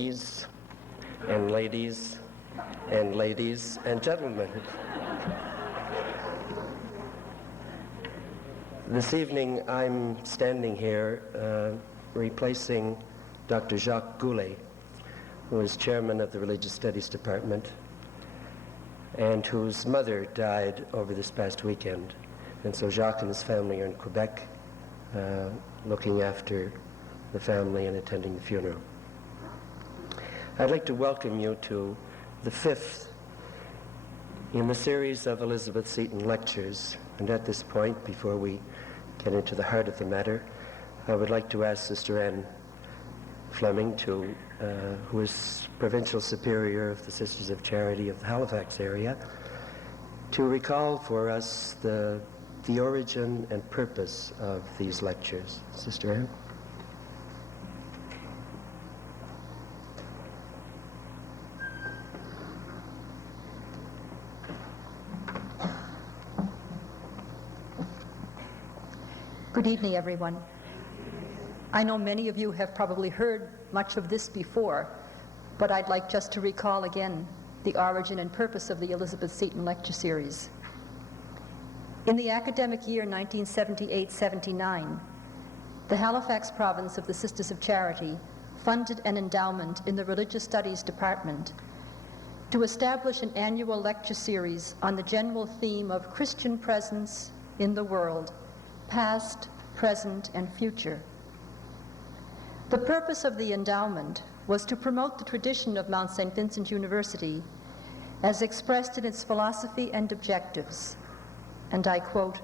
ladies and ladies and ladies and gentlemen. This evening I'm standing here replacing Dr. Jacques Goulet, who is chairman of the Religious Studies Department and whose mother died over this past weekend. And so Jacques and his family are in Quebec looking after the family and attending the funeral. I'd like to welcome you to the fifth in the series of Elizabeth Seton lectures. And at this point, before we get into the heart of the matter, I would like to ask Sister Anne Flemming, who is Provincial Superior of the Sisters of Charity of the Halifax area, to recall for us the origin and purpose of these lectures. Sister Anne? Good evening, everyone. I know many of you have probably heard much of this before, but I'd like just to recall again the origin and purpose of the Elizabeth Seton Lecture Series. In the academic year 1978-79, the Halifax province of the Sisters of Charity funded an endowment in the Religious Studies Department to establish an annual lecture series on the general theme of Christian presence in the world, past, present, and future. The purpose of the endowment was to promote the tradition of Mount St. Vincent University as expressed in its philosophy and objectives. And I quote,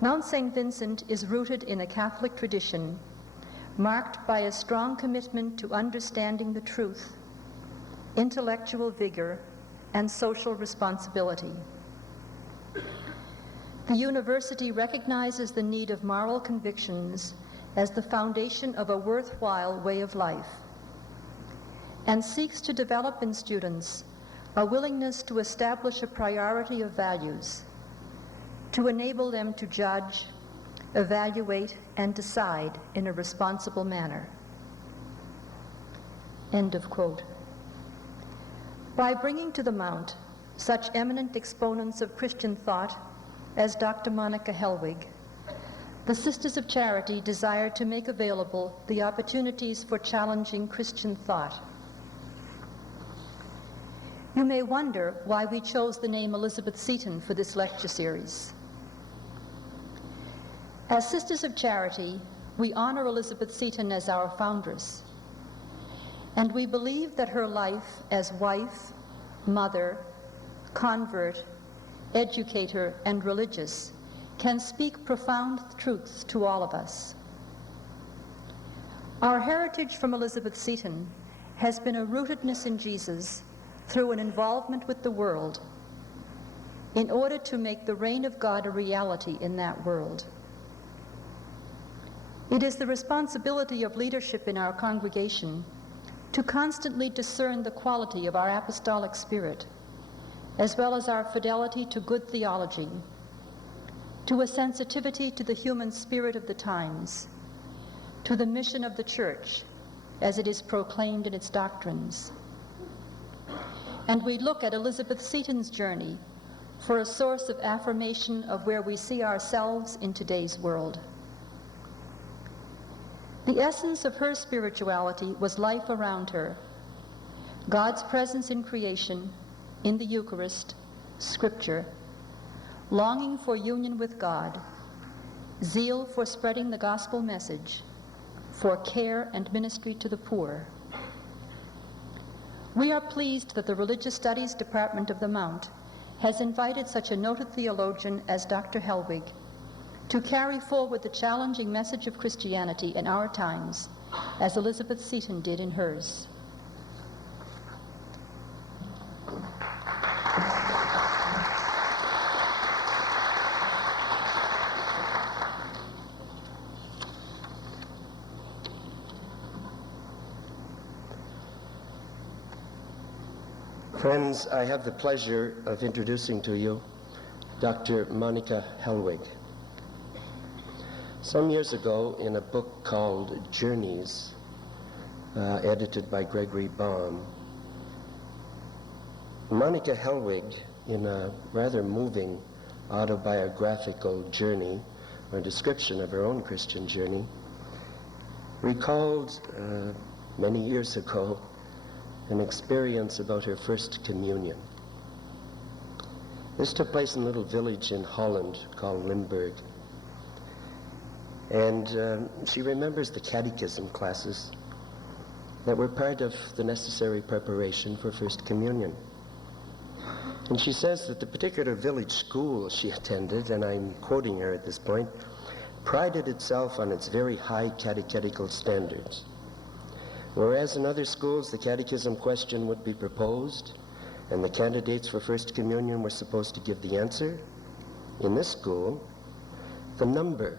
"Mount St. Vincent is rooted in a Catholic tradition marked by a strong commitment to understanding the truth, intellectual vigor, and social responsibility. The university recognizes the need of moral convictions as the foundation of a worthwhile way of life and seeks to develop in students a willingness to establish a priority of values to enable them to judge, evaluate, and decide in a responsible manner." End of quote. By bringing to the Mount such eminent exponents of Christian thought as Dr. Monika Hellwig, the Sisters of Charity desired to make available the opportunities for challenging Christian thought. You may wonder why we chose the name Elizabeth Seton for this lecture series. As Sisters of Charity, we honor Elizabeth Seton as our foundress, and we believe that her life as wife, mother, convert, educator, and religious can speak profound truths to all of us. Our heritage from Elizabeth Seton has been a rootedness in Jesus through an involvement with the world in order to make the reign of God a reality in that world. It is the responsibility of leadership in our congregation to constantly discern the quality of our apostolic spirit, as well as our fidelity to good theology, to a sensitivity to the human spirit of the times, to the mission of the Church as it is proclaimed in its doctrines. And we look at Elizabeth Seton's journey for a source of affirmation of where we see ourselves in today's world. The essence of her spirituality was life around her, God's presence in creation, in the Eucharist, Scripture, longing for union with God, zeal for spreading the gospel message, for care and ministry to the poor. We are pleased that the Religious Studies Department of the Mount has invited such a noted theologian as Dr. Hellwig to carry forward the challenging message of Christianity in our times, as Elizabeth Seton did in hers. Friends, I have the pleasure of introducing to you Dr. Monika Hellwig. Some years ago, in a book called Journeys, edited by Gregory Baum. Monika Hellwig, in a rather moving autobiographical journey, or description of her own Christian journey, recalled many years ago an experience about her first communion. This took place in a little village in Holland called Limburg. And she remembers the catechism classes that were part of the necessary preparation for First Communion. And she says that the particular village school she attended, and I'm quoting her at this point, prided itself on its very high catechetical standards. Whereas in other schools the catechism question would be proposed, and the candidates for First Communion were supposed to give the answer, in this school, the number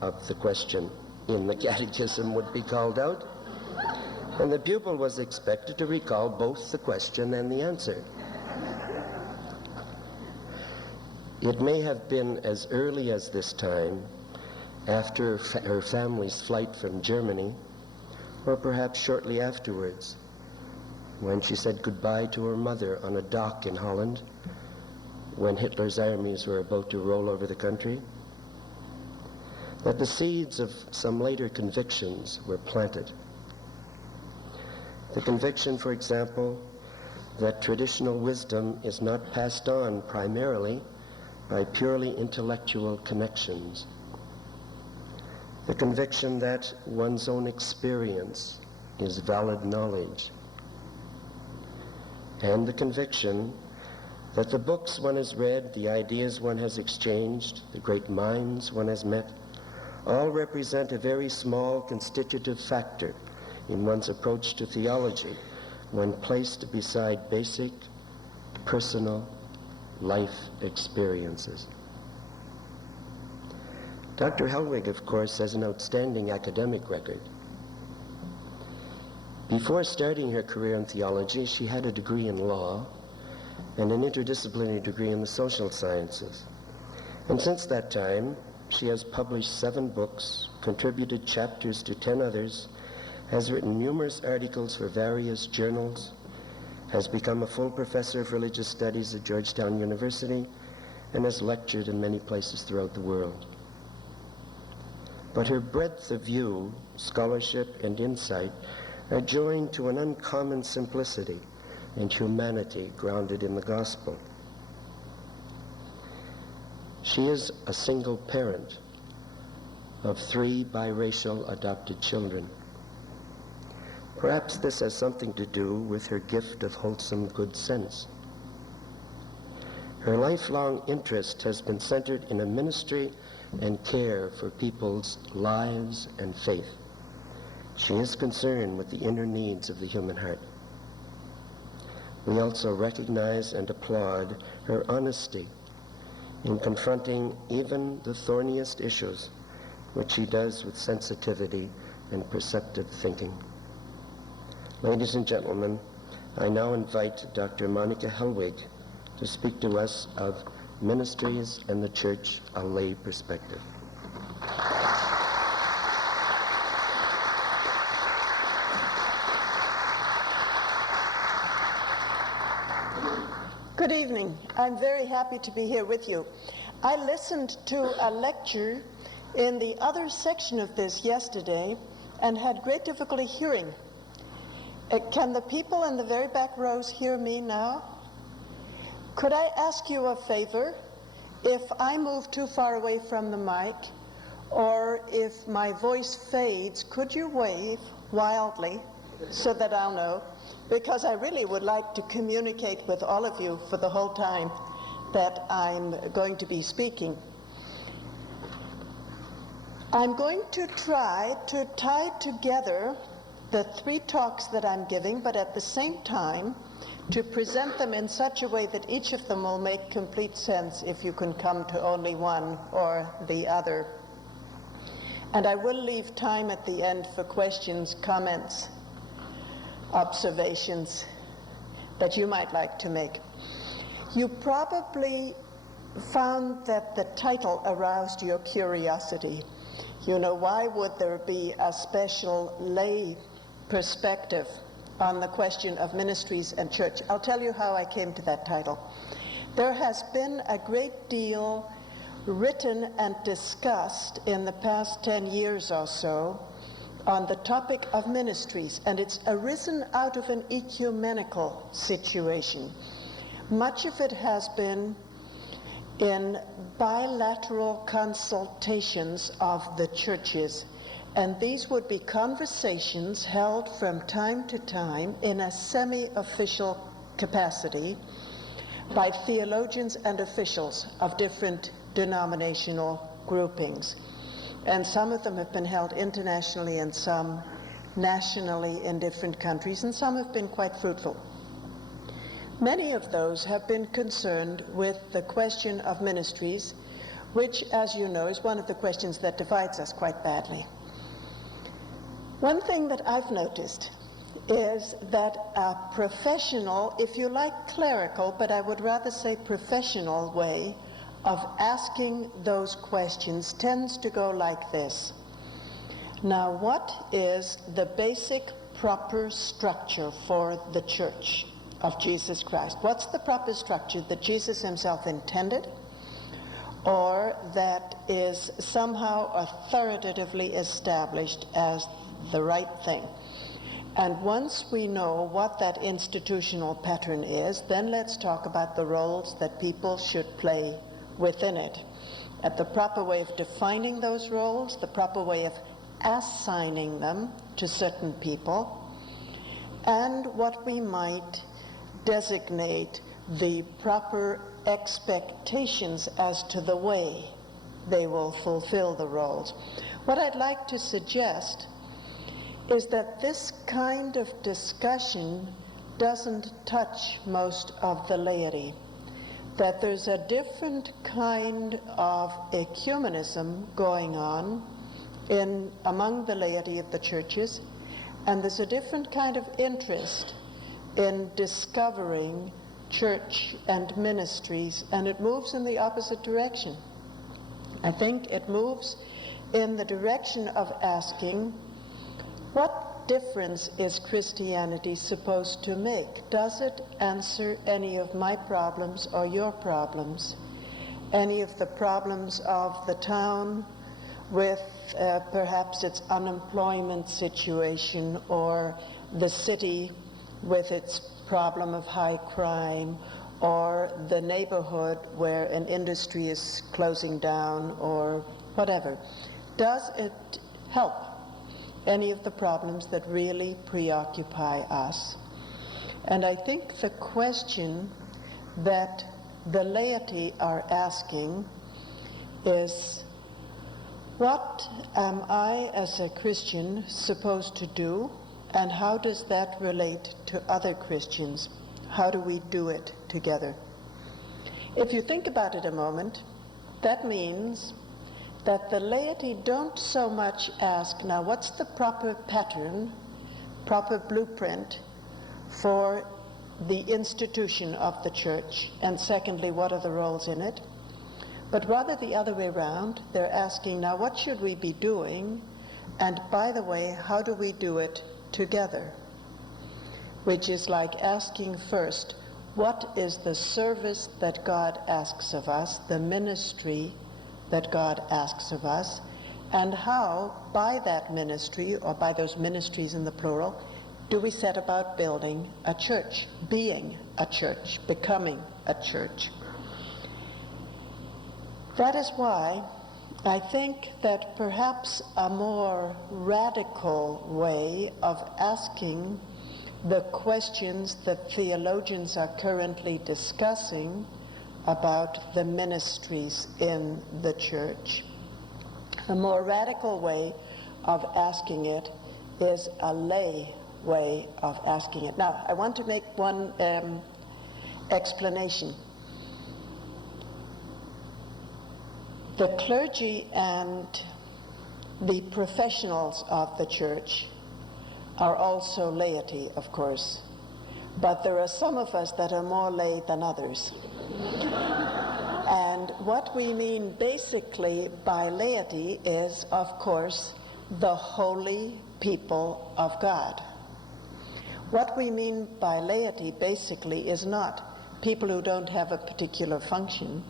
of the question in the catechism would be called out, and the pupil was expected to recall both the question and the answer. It may have been as early as this time, after her family's flight from Germany, or perhaps shortly afterwards, when she said goodbye to her mother on a dock in Holland, when Hitler's armies were about to roll over the country, that the seeds of some later convictions were planted. The conviction, for example, that traditional wisdom is not passed on primarily by purely intellectual connections. The conviction that one's own experience is valid knowledge. And the conviction that the books one has read, the ideas one has exchanged, the great minds one has met, all represent a very small constitutive factor in one's approach to theology when placed beside basic, personal life experiences. Dr. Hellwig, of course, has an outstanding academic record. Before starting her career in theology, she had a degree in law and an interdisciplinary degree in the social sciences. And since that time, she has published 7 books, contributed chapters to 10 others, has written numerous articles for various journals, has become a full professor of religious studies at Georgetown University, and has lectured in many places throughout the world. But her breadth of view, scholarship, and insight are joined to an uncommon simplicity and humanity grounded in the gospel. She is a single parent of 3 biracial adopted children. Perhaps this has something to do with her gift of wholesome good sense. Her lifelong interest has been centered in a ministry and care for people's lives and faith. She is concerned with the inner needs of the human heart. We also recognize and applaud her honesty in confronting even the thorniest issues, which she does with sensitivity and perceptive thinking. Ladies and gentlemen, I now invite Dr. Monika Hellwig to speak to us of Ministries and the Church, a Lay Perspective. Good evening. I'm very happy to be here with you. I listened to a lecture in the other section of this yesterday and had great difficulty hearing. Can the people in the very back rows hear me now? Could I ask you a favor? If I move too far away from the mic, or if my voice fades, could you wave wildly so that I'll know? Because I really would like to communicate with all of you for the whole time that I'm going to be speaking. I'm going to try to tie together the 3 talks that I'm giving, but at the same time to present them in such a way that each of them will make complete sense if you can come to only one or the other. And I will leave time at the end for questions, comments, observations that you might like to make. You probably found that the title aroused your curiosity. You know, why would there be a special lay perspective on the question of ministries and church. I'll tell you how I came to that title. There has been a great deal written and discussed in the past 10 years or so on the topic of ministries, and it's arisen out of an ecumenical situation. Much of it has been in bilateral consultations of the churches, and these would be conversations held from time to time in a semi-official capacity by theologians and officials of different denominational groupings. And some of them have been held internationally and some nationally in different countries, and some have been quite fruitful. Many of those have been concerned with the question of ministries, which, as you know, is one of the questions that divides us quite badly. One thing that I've noticed is that a professional, if you like clerical, but I would rather say professional way of asking those questions tends to go like this. Now, what is the basic proper structure for the Church of Jesus Christ? What's the proper structure that Jesus himself intended, or that is somehow authoritatively established as the right thing? And once we know what that institutional pattern is, then let's talk about the roles that people should play within it. At the proper way of defining those roles, the proper way of assigning them to certain people, and what we might designate the proper expectations as to the way they will fulfill the roles. What I'd like to suggest is that this kind of discussion doesn't touch most of the laity, that there's a different kind of ecumenism going on among the laity of the churches, and there's a different kind of interest in discovering church and ministries, and it moves in the opposite direction. I think it moves in the direction of asking, what difference is Christianity supposed to make? Does it answer any of my problems or your problems? Any of the problems of the town with perhaps its unemployment situation, or the city with its problem of high crime, or the neighborhood where an industry is closing down, or whatever? Does it help any of the problems that really preoccupy us? And I think the question that the laity are asking is, what am I as a Christian supposed to do, and how does that relate to other Christians? How do we do it together? If you think about it a moment, that means that the laity don't so much ask, now what's the proper pattern, proper blueprint for the institution of the church, and secondly, what are the roles in it? But rather the other way around, they're asking, now what should we be doing, and by the way, how do we do it together? Which is like asking first, what is the service that God asks of us, the ministry that God asks of us, and how, by that ministry, or by those ministries in the plural, do we set about building a church, being a church, becoming a church? That is why I think that perhaps a more radical way of asking the questions that theologians are currently discussing about the ministries in the church, a more radical way of asking it is a lay way of asking it. Now, I want to make one explanation. The clergy and the professionals of the church are also laity, of course, but there are some of us that are more lay than others. And what we mean basically by laity is, of course, the holy people of God. What we mean by laity basically is not people who don't have a particular function,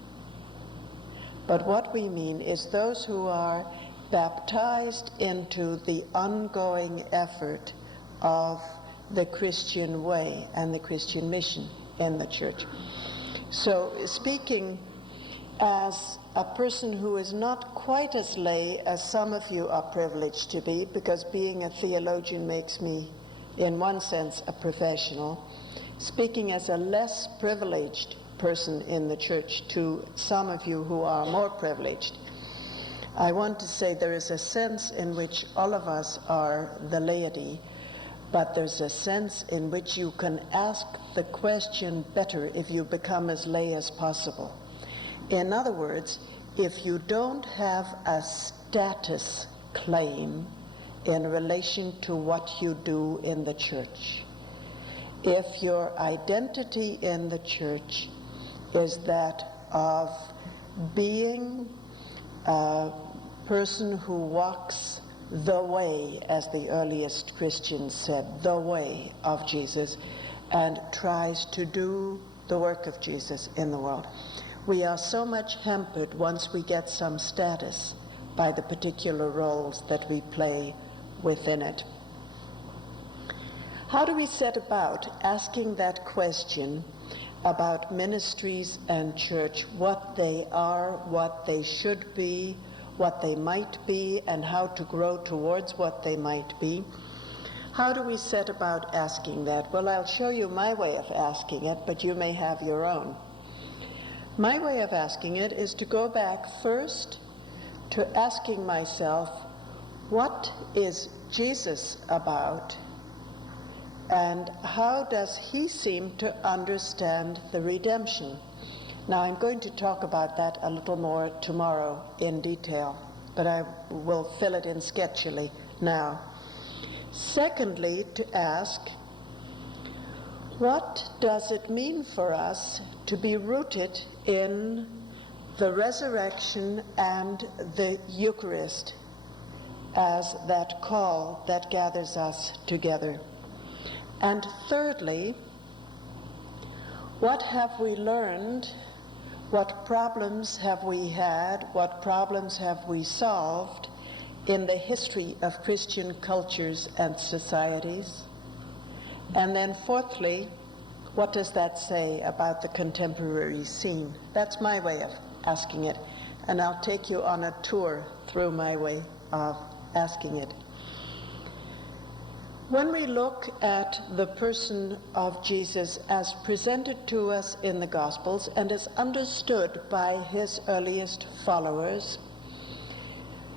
but what we mean is those who are baptized into the ongoing effort of the Christian way and the Christian mission in the church. So speaking as a person who is not quite as lay as some of you are privileged to be, because being a theologian makes me, in one sense, a professional, speaking as a less privileged person in the church to some of you who are more privileged, I want to say there is a sense in which all of us are the laity, but there's a sense in which you can ask the question better if you become as lay as possible. In other words, if you don't have a status claim in relation to what you do in the church, if your identity in the church is that of being a person who walks the way, as the earliest Christians said, the way of Jesus, and tries to do the work of Jesus in the world, we are so much hampered once we get some status by the particular roles that we play within it. How do we set about asking that question about ministries and church, what they are, what they should be, what they might be, and how to grow towards what they might be? How do we set about asking that? Well, I'll show you my way of asking it, but you may have your own. My way of asking it is to go back first to asking myself, what is Jesus about? And how does he seem to understand the redemption? Now, I'm going to talk about that a little more tomorrow in detail, but I will fill it in sketchily now. Secondly, to ask, what does it mean for us to be rooted in the resurrection and the Eucharist as that call that gathers us together? And thirdly, what have we learned? What problems have we had? What problems have we solved in the history of Christian cultures and societies? And then fourthly, what does that say about the contemporary scene? That's my way of asking it, and I'll take you on a tour through my way of asking it. When we look at the person of Jesus as presented to us in the Gospels and as understood by his earliest followers,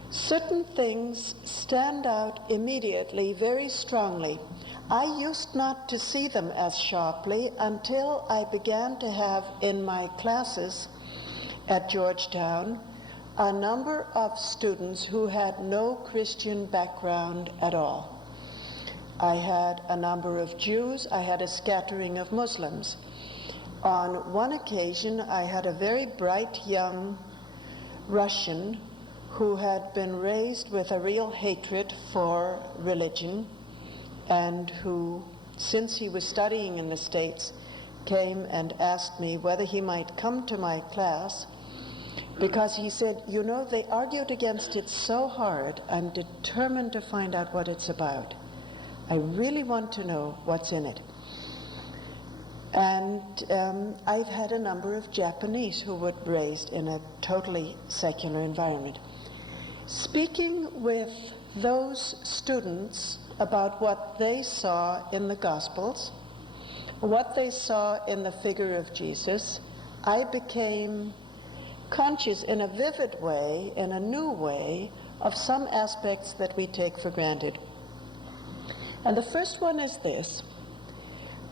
certain things stand out immediately very strongly. I used not to see them as sharply until I began to have in my classes at Georgetown a number of students who had no Christian background at all. I had a number of Jews, I had a scattering of Muslims. On one occasion, I had a very bright young Russian who had been raised with a real hatred for religion and who, since he was studying in the States, came and asked me whether he might come to my class because he said, you know, they argued against it so hard, I'm determined to find out what it's about. I really want to know what's in it. And I've had a number of Japanese who were raised in a totally secular environment. Speaking with those students about what they saw in the Gospels, what they saw in the figure of Jesus, I became conscious in a vivid way, in a new way, of some aspects that we take for granted. And the first one is this,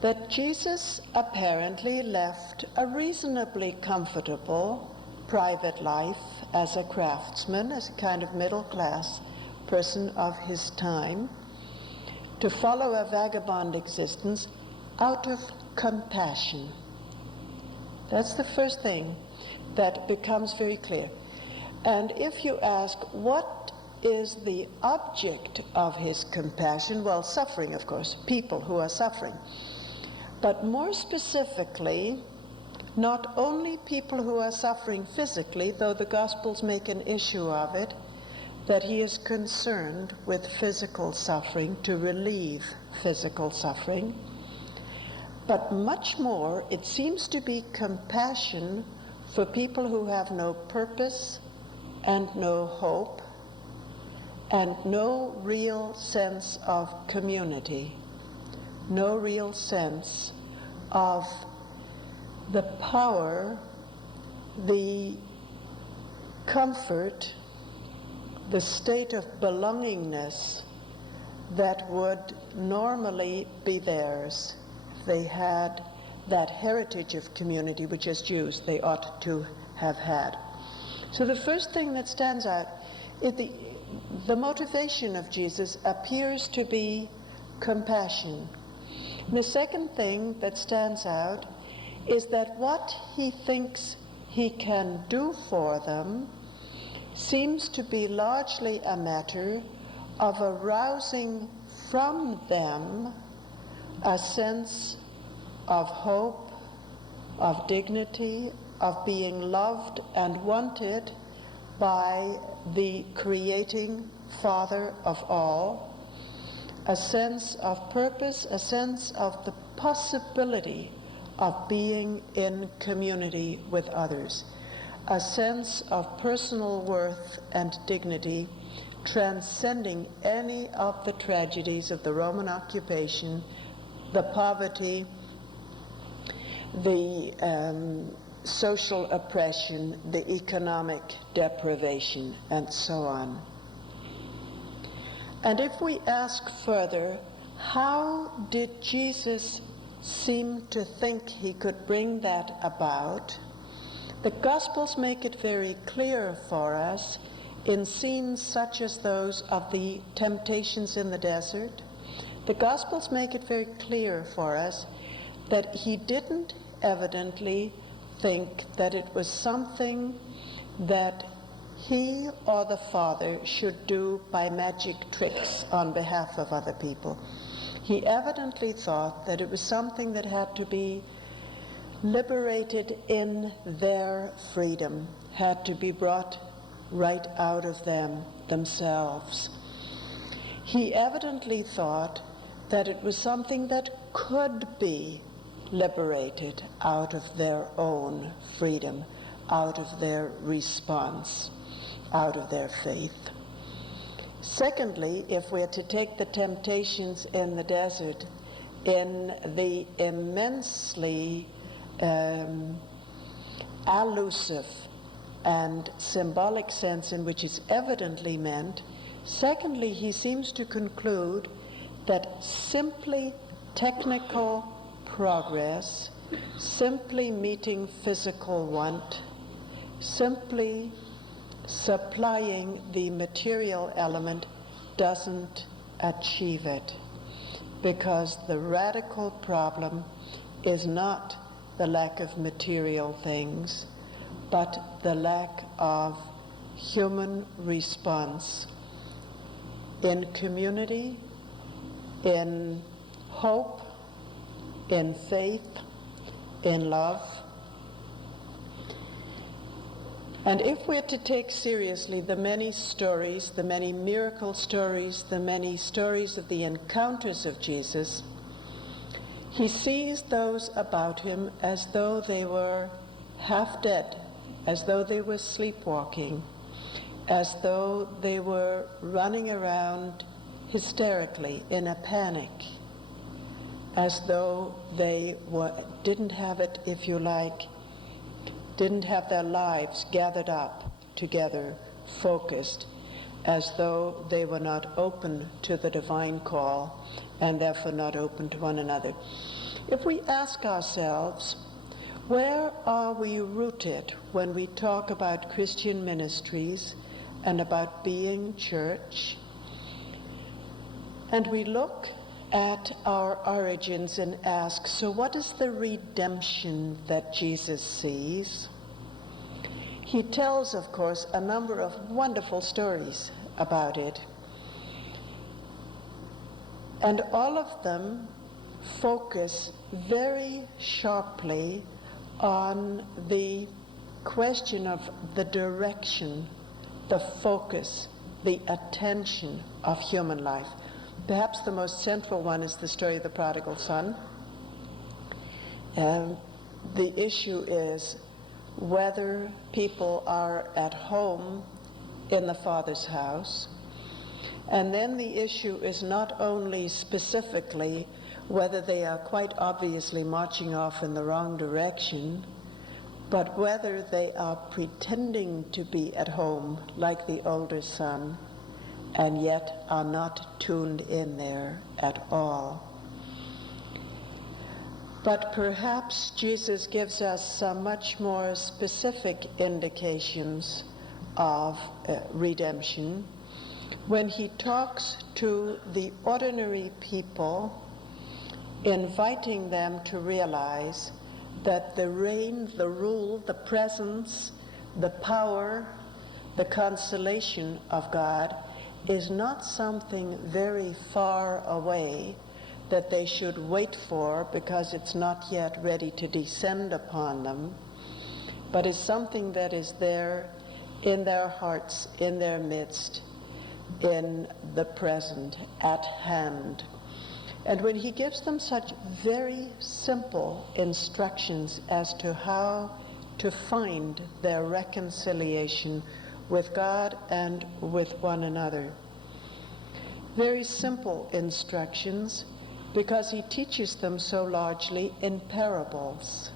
that Jesus apparently left a reasonably comfortable private life as a craftsman, as a kind of middle-class person of his time, to follow a vagabond existence out of compassion. That's the first thing that becomes very clear. And if you ask, what is the object of his compassion? Well, suffering, of course, people who are suffering. But more specifically, not only people who are suffering physically, though the Gospels make an issue of it, that he is concerned with physical suffering, to relieve physical suffering. But much more, it seems to be compassion for people who have no purpose and no hope and no real sense of community, no real sense of the power, the comfort, the state of belongingness that would normally be theirs if they had that heritage of community which as Jews they ought to have had. So the first thing that stands out is the motivation of Jesus appears to be compassion. And the second thing that stands out is that what he thinks he can do for them seems to be largely a matter of arousing from them a sense of hope, of dignity, of being loved and wanted by the creating Father of all, a sense of purpose, a sense of the possibility of being in community with others, a sense of personal worth and dignity transcending any of the tragedies of the Roman occupation, the poverty, the social oppression, the economic deprivation, and so on. And if we ask further, how did Jesus seem to think he could bring that about? The Gospels make it very clear for us in scenes such as those of the temptations in the desert. The Gospels make it very clear for us that he didn't evidently think that it was something that he or the Father should do by magic tricks on behalf of other people. He evidently thought that it was something that had to be liberated in their freedom, had to be brought right out of them themselves. He evidently thought that it was something that could be liberated out of their own freedom, out of their response, out of their faith. Secondly, if we're to take the temptations in the desert in the immensely allusive and symbolic sense in which it's evidently meant, secondly, he seems to conclude that simply technical progress, simply meeting physical want, simply supplying the material element doesn't achieve it, because the radical problem is not the lack of material things, but the lack of human response in community, in hope, in faith, in love. And if we're to take seriously the many stories, the many miracle stories, the many stories of the encounters of Jesus, he sees those about him as though they were half dead, as though they were sleepwalking, as though they were running around hysterically in a panic, as though they didn't have it, if you like, didn't have their lives gathered up together, focused, as though they were not open to the divine call and therefore not open to one another. If we ask ourselves, where are we rooted when we talk about Christian ministries and about being church? And we look at our origins and ask, so what is the redemption that Jesus sees? He tells, of course, a number of wonderful stories about it. And all of them focus very sharply on the question of the direction, the focus, the attention of human life. Perhaps the most central one is the story of the prodigal son. The issue is whether people are at home in the Father's house. And then the issue is not only specifically whether they are quite obviously marching off in the wrong direction, but whether they are pretending to be at home like the older son and yet are not tuned in there at all. But perhaps Jesus gives us some much more specific indications of redemption when he talks to the ordinary people, inviting them to realize that the reign, the rule, the presence, the power, the consolation of God is not something very far away that they should wait for because it's not yet ready to descend upon them, but is something that is there in their hearts, in their midst, in the present, at hand. And when he gives them such very simple instructions as to how to find their reconciliation with God and with one another, very simple instructions, because he teaches them so largely in parables.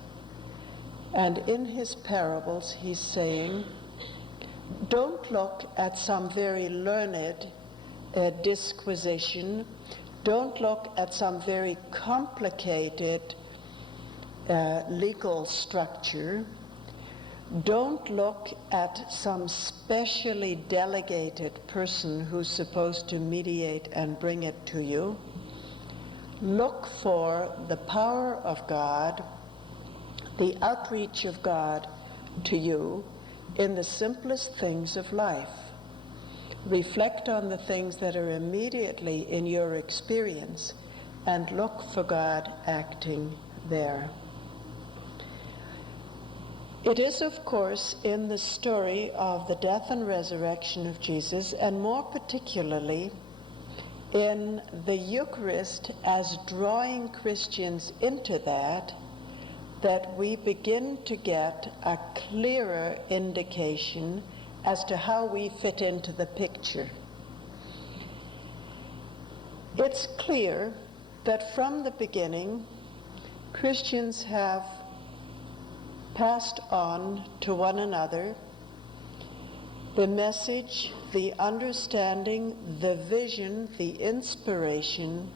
And in his parables, he's saying, don't look at some very learned disquisition. Don't look at some very complicated legal structure. Don't look at some specially delegated person who's supposed to mediate and bring it to you. Look for the power of God, the outreach of God to you in the simplest things of life. Reflect on the things that are immediately in your experience and look for God acting there. It is, of course, in the story of the death and resurrection of Jesus, and more particularly in the Eucharist as drawing Christians into that we begin to get a clearer indication as to how we fit into the picture. It's clear that from the beginning, Christians have passed on to one another the message, the understanding, the vision, the inspiration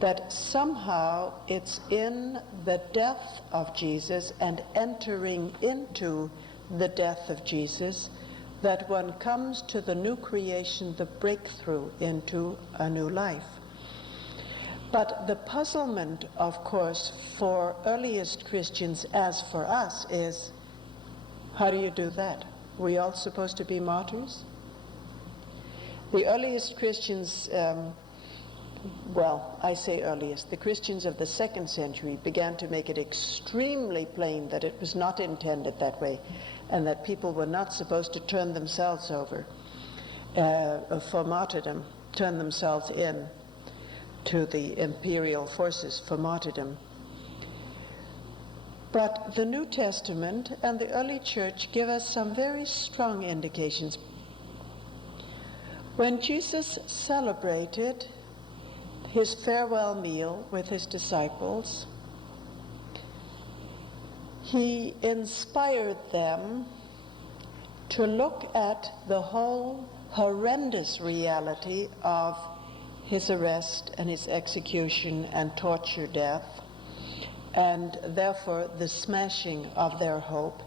that somehow it's in the death of Jesus and entering into the death of Jesus that one comes to the new creation, the breakthrough into a new life. But the puzzlement, of course, for earliest Christians as for us is, how do you do that? We all supposed to be martyrs? The earliest Christians, I say earliest, the Christians of the 2nd century began to make it extremely plain that it was not intended that way, and that people were not supposed to turn themselves over for martyrdom, turn themselves in to the imperial forces for martyrdom. But the New Testament and the early church give us some very strong indications. When Jesus celebrated his farewell meal with his disciples, he inspired them to look at the whole horrendous reality of his arrest and his execution and torture death, and therefore the smashing of their hope.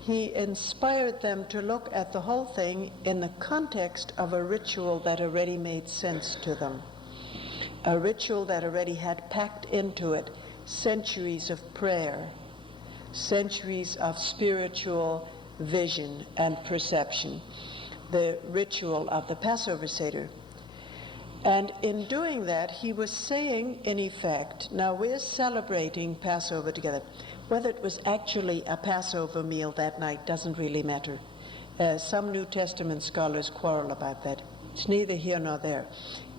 He inspired them to look at the whole thing in the context of a ritual that already made sense to them, a ritual that already had packed into it centuries of prayer, centuries of spiritual vision and perception. the ritual of the Passover Seder. And in doing that, he was saying, in effect, now we're celebrating Passover together. Whether it was actually a Passover meal that night doesn't really matter. Some New Testament scholars quarrel about that. It's neither here nor there.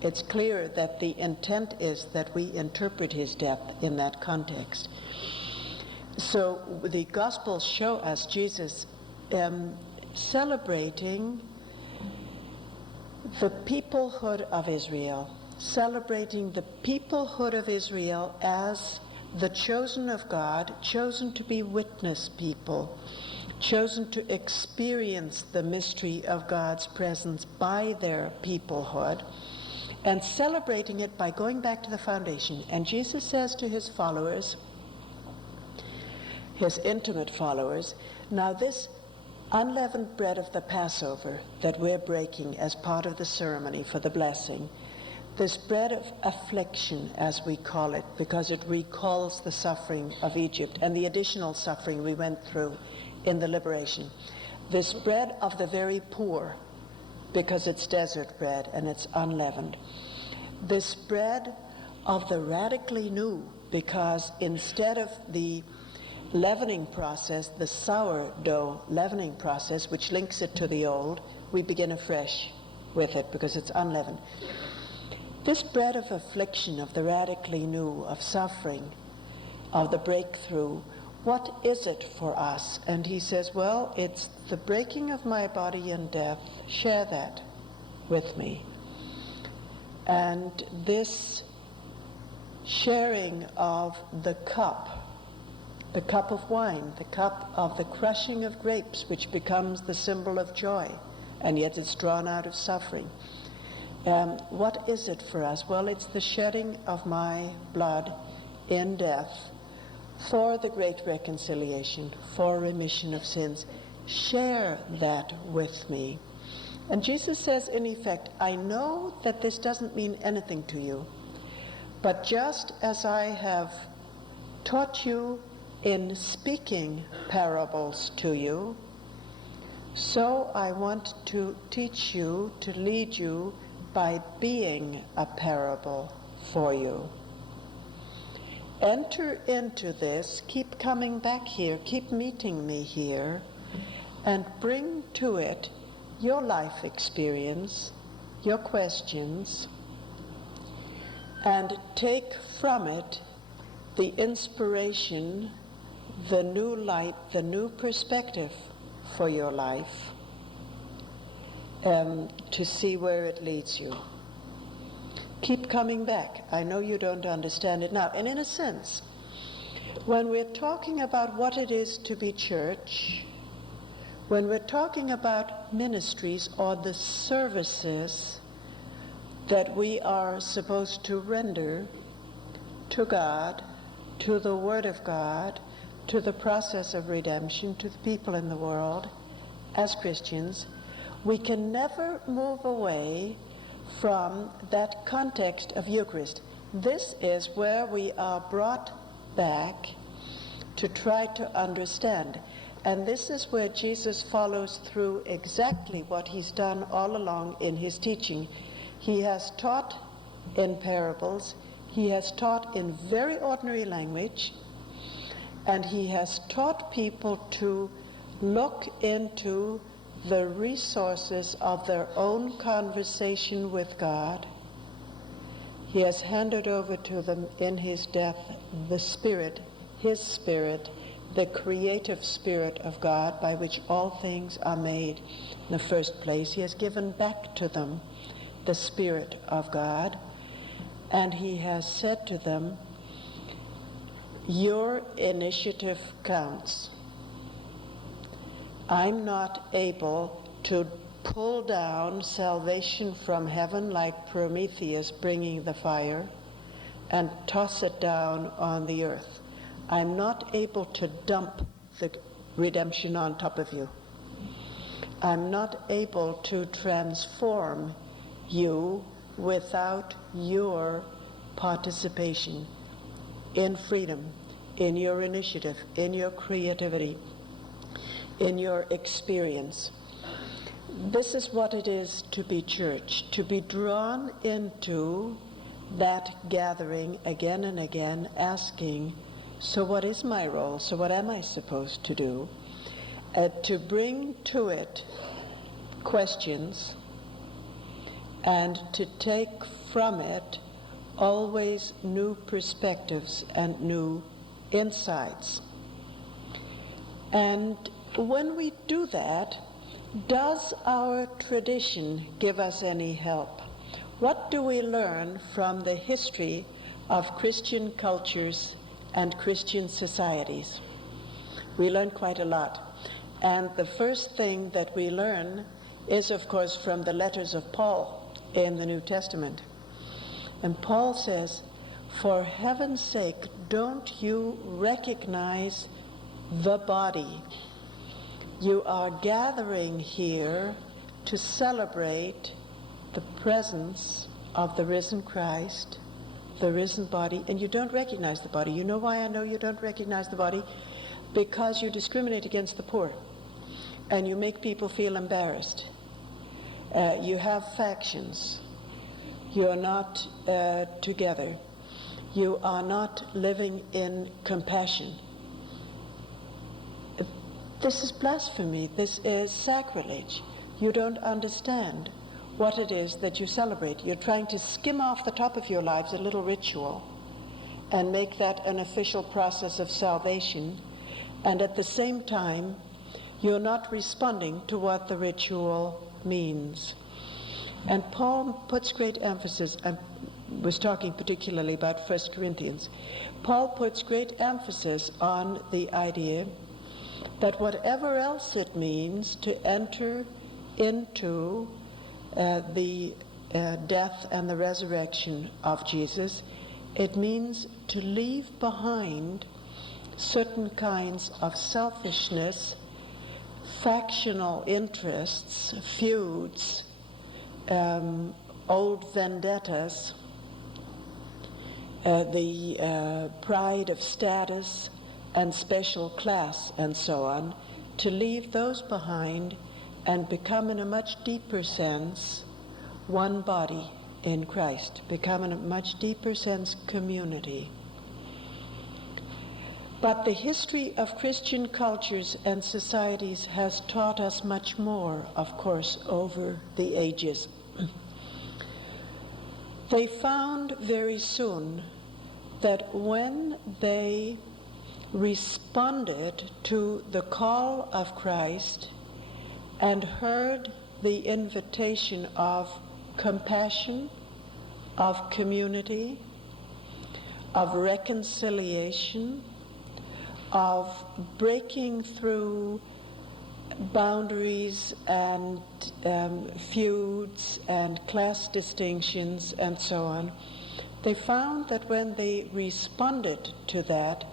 It's clear that the intent is that we interpret his death in that context. So the Gospels show us Jesus celebrating the peoplehood of Israel, celebrating the peoplehood of Israel as the chosen of God, chosen to be witness people, chosen to experience the mystery of God's presence by their peoplehood, and celebrating it by going back to the foundation. And Jesus says to his followers, his intimate followers, now this unleavened bread of the Passover that we're breaking as part of the ceremony for the blessing, this bread of affliction, as we call it, because it recalls the suffering of Egypt and the additional suffering we went through in the liberation. This bread of the very poor, because it's desert bread and it's unleavened. This bread of the radically new, because instead of the leavening process, the sourdough leavening process, which links it to the old, we begin afresh with it because it's unleavened. This bread of affliction, of the radically new, of suffering, of the breakthrough, what is it for us? And he says, well, it's the breaking of my body in death. Share that with me. And this sharing of the cup of wine, the cup of the crushing of grapes, which becomes the symbol of joy, and yet it's drawn out of suffering. What is it for us? Well, it's the shedding of my blood in death for the great reconciliation, for remission of sins. Share that with me. And Jesus says, in effect, I know that this doesn't mean anything to you, but just as I have taught you in speaking parables to you, so I want to teach you, to lead you by being a parable for you. Enter into this, keep coming back here, keep meeting me here, and bring to it your life experience, your questions, and take from it the inspiration, the new light, the new perspective for your life, to see where it leads you. Keep coming back. I know you don't understand it now. And in a sense, when we're talking about what it is to be church, when we're talking about ministries or the services that we are supposed to render to God, to the Word of God, to the process of redemption, to the people in the world, as Christians, we can never move away from that context of Eucharist. This is where we are brought back to try to understand. And this is where Jesus follows through exactly what he's done all along in his teaching. He has taught in parables, he has taught in very ordinary language, and he has taught people to look into the resources of their own conversation with God. He has handed over to them in his death the Spirit, his Spirit, the creative Spirit of God by which all things are made in the first place. He has given back to them the Spirit of God, and he has said to them, your initiative counts. I'm not able to pull down salvation from heaven like Prometheus bringing the fire and toss it down on the earth. I'm not able to dump the redemption on top of you. I'm not able to transform you without your participation in freedom, in your initiative, in your creativity, in your experience. This is what it is to be church, to be drawn into that gathering again and again, asking, so what is my role? So what am I supposed to do? To bring to it questions and to take from it always new perspectives and new insights. And when we do that, does our tradition give us any help? What do we learn from the history of Christian cultures and Christian societies? We learn quite a lot. And the first thing that we learn is, of course, from the letters of Paul in the New Testament. And Paul says, for heaven's sake, don't you recognize the body? You are gathering here to celebrate the presence of the risen Christ, the risen body, and you don't recognize the body. You know why I know you don't recognize the body? Because you discriminate against the poor, and you make people feel embarrassed. You have factions. You are not together. You are not living in compassion. This is blasphemy. This is sacrilege. You don't understand what it is that you celebrate. You're trying to skim off the top of your lives a little ritual and make that an official process of salvation. And at the same time, you're not responding to what the ritual means. And Paul puts great emphasis, I was talking particularly about 1 Corinthians. Paul puts great emphasis on the idea that whatever else it means to enter into the death and the resurrection of Jesus, it means to leave behind certain kinds of selfishness, factional interests, feuds, old vendettas, the pride of status and special class and so on, to leave those behind and become in a much deeper sense one body in Christ, become in a much deeper sense community. But the history of Christian cultures and societies has taught us much more, of course, over the ages. They found very soon that when they responded to the call of Christ and heard the invitation of compassion, of community, of reconciliation, of breaking through boundaries and feuds and class distinctions and so on, they found that when they responded to that,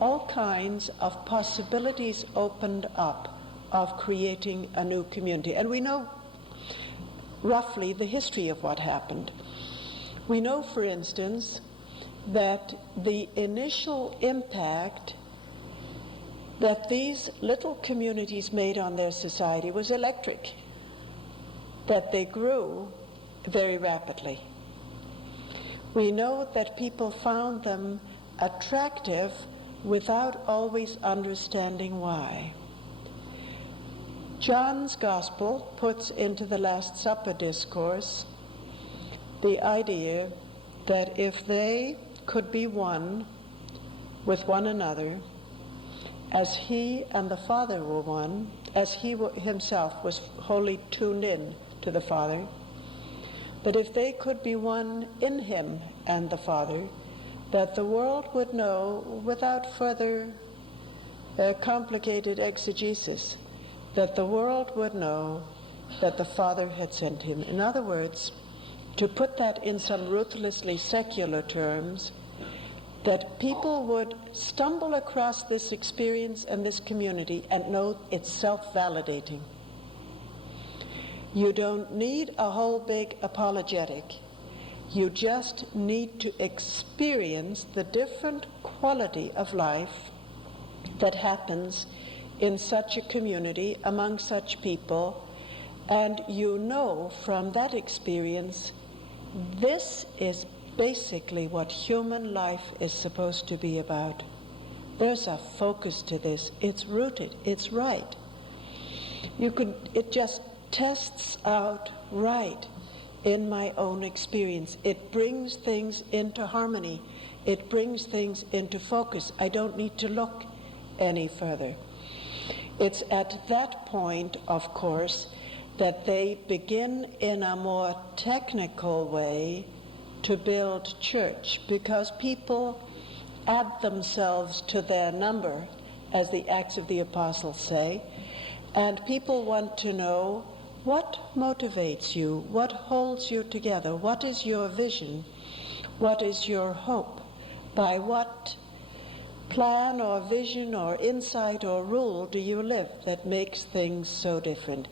all kinds of possibilities opened up of creating a new community. And we know roughly the history of what happened. We know, for instance, that the initial impact that these little communities made on their society was electric, that they grew very rapidly. We know that people found them attractive without always understanding why. John's Gospel puts into the Last Supper discourse the idea that if they could be one with one another, as he and the Father were one, as he himself was wholly tuned in to the Father, that if they could be one in him and the Father, that the world would know without further complicated exegesis, that the world would know that the Father had sent him. In other words, to put that in some ruthlessly secular terms, that people would stumble across this experience and this community and know it's self-validating. You don't need a whole big apologetic. You just need to experience the different quality of life that happens in such a community, among such people, And you know from that experience, this is basically what human life is supposed to be about. There's a focus to this. It's rooted. It's right. It just tests out right in my own experience. It brings things into harmony. It brings things into focus. I don't need to look any further. It's at that point, of course, that they begin in a more technical way to build church, because people add themselves to their number, as the Acts of the Apostles say, and people want to know what motivates you, what holds you together, what is your vision, what is your hope, by what plan or vision or insight or rule do you live that makes things so different.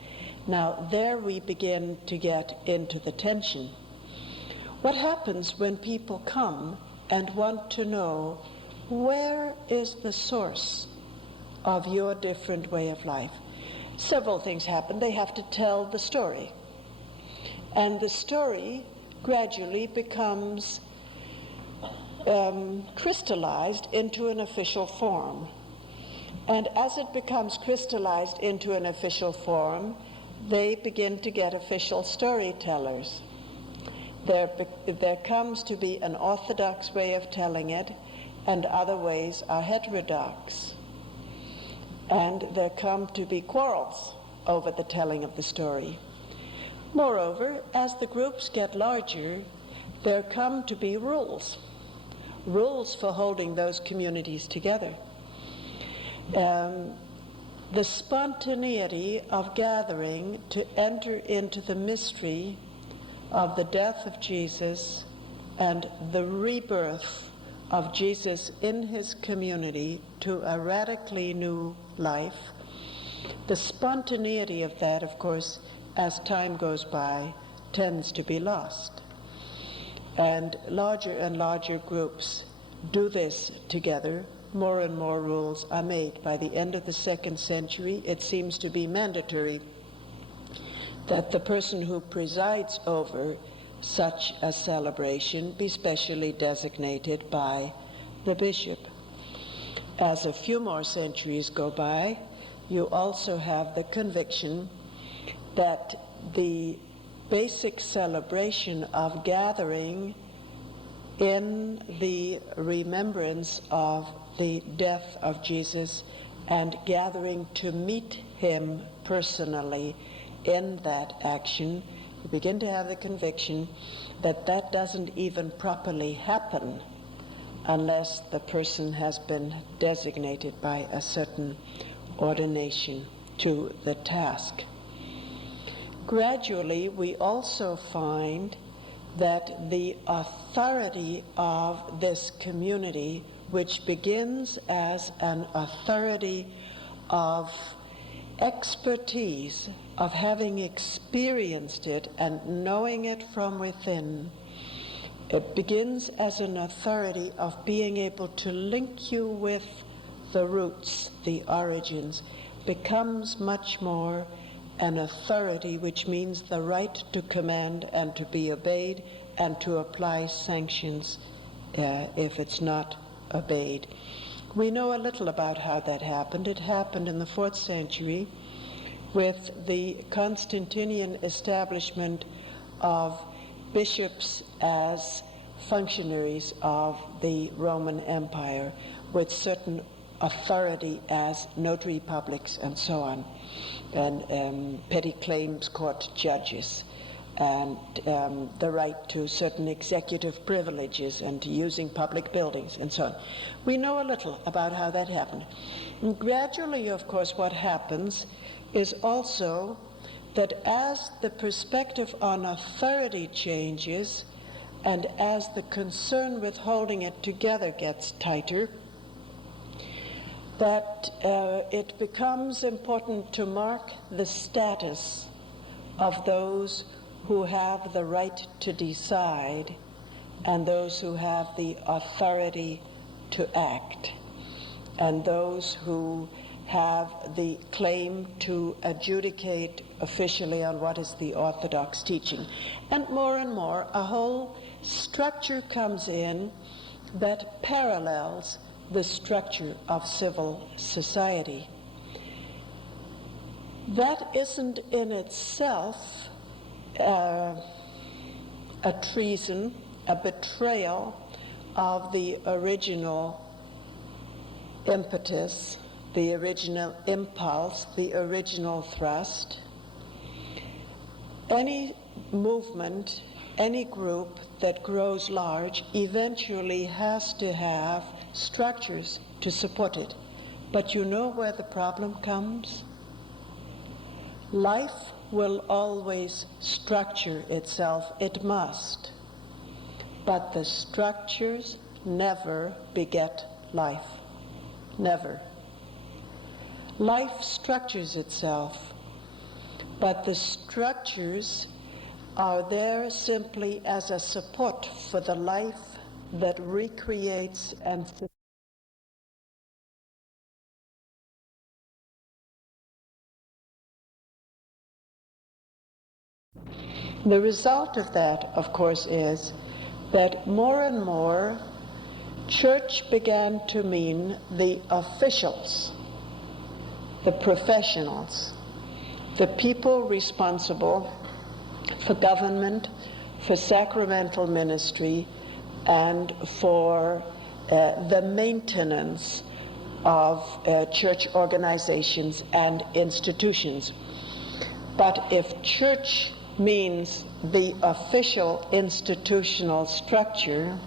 Now there we begin to get into the tension. What happens when people come and want to know, where is the source of your different way of life? Several things happen. They have to tell the story. And the story gradually becomes crystallized into an official form. And as it becomes crystallized into an official form, they begin to get official storytellers. There comes to be an orthodox way of telling it, and other ways are heterodox. And there come to be quarrels over the telling of the story. Moreover, as the groups get larger, there come to be rules for holding those communities together. The spontaneity of gathering to enter into the mystery of the death of Jesus and the rebirth of Jesus in his community to a radically new life, the spontaneity of that, of course, as time goes by, tends to be lost. And larger groups do this together. More and more rules are made. By the end of the 2nd century, it seems to be mandatory that the person who presides over such a celebration be specially designated by the bishop. As a few more centuries go by, you also have the conviction that the basic celebration of gathering in the remembrance of the death of Jesus and gathering to meet him personally in that action, you begin to have the conviction that that doesn't even properly happen unless the person has been designated by a certain ordination to the task. Gradually, we also find that the authority of this community, which begins as an authority of expertise, of having experienced it and knowing it from within, it begins as an authority of being able to link you with the roots, the origins, becomes much more an authority, which means the right to command and to be obeyed and to apply sanctions if it's not obeyed. We know a little about how that happened. It happened in the 4th century with the Constantinian establishment of bishops as functionaries of the Roman Empire with certain authority as notary publics and so on, and petty claims court judges, and the right to certain executive privileges and to using public buildings and so on. We know a little about how that happened. And gradually, of course, what happens is also that as the perspective on authority changes and as the concern with holding it together gets tighter, that it becomes important to mark the status of those who have the right to decide and those who have the authority to act, and those who have the claim to adjudicate officially on what is the Orthodox teaching. And more, a whole structure comes in that parallels the structure of civil society. That isn't in itself a treason, a betrayal of the original impetus, the original impulse, the original thrust. Any movement, any group that grows large eventually has to have structures to support it. But you know where the problem comes? Life will always structure itself, it must. But the structures never beget life. Never. Life structures itself, but the structures are there simply as a support for the life that recreates and the result of that, of course, is that more and more church began to mean the officials, the professionals, the people responsible for government, for sacramental ministry, and for the maintenance of church organizations and institutions. But if church means the official institutional structure,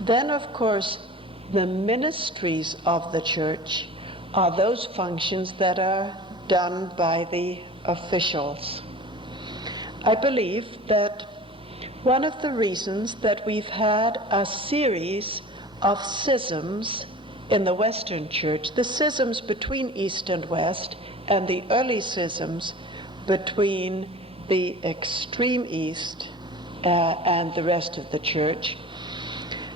then of course the ministries of the church are those functions that are done by the officials. I believe that one of the reasons that we've had a series of schisms in the Western Church, the schisms between East and West, and the early schisms between the extreme East and the rest of the Church,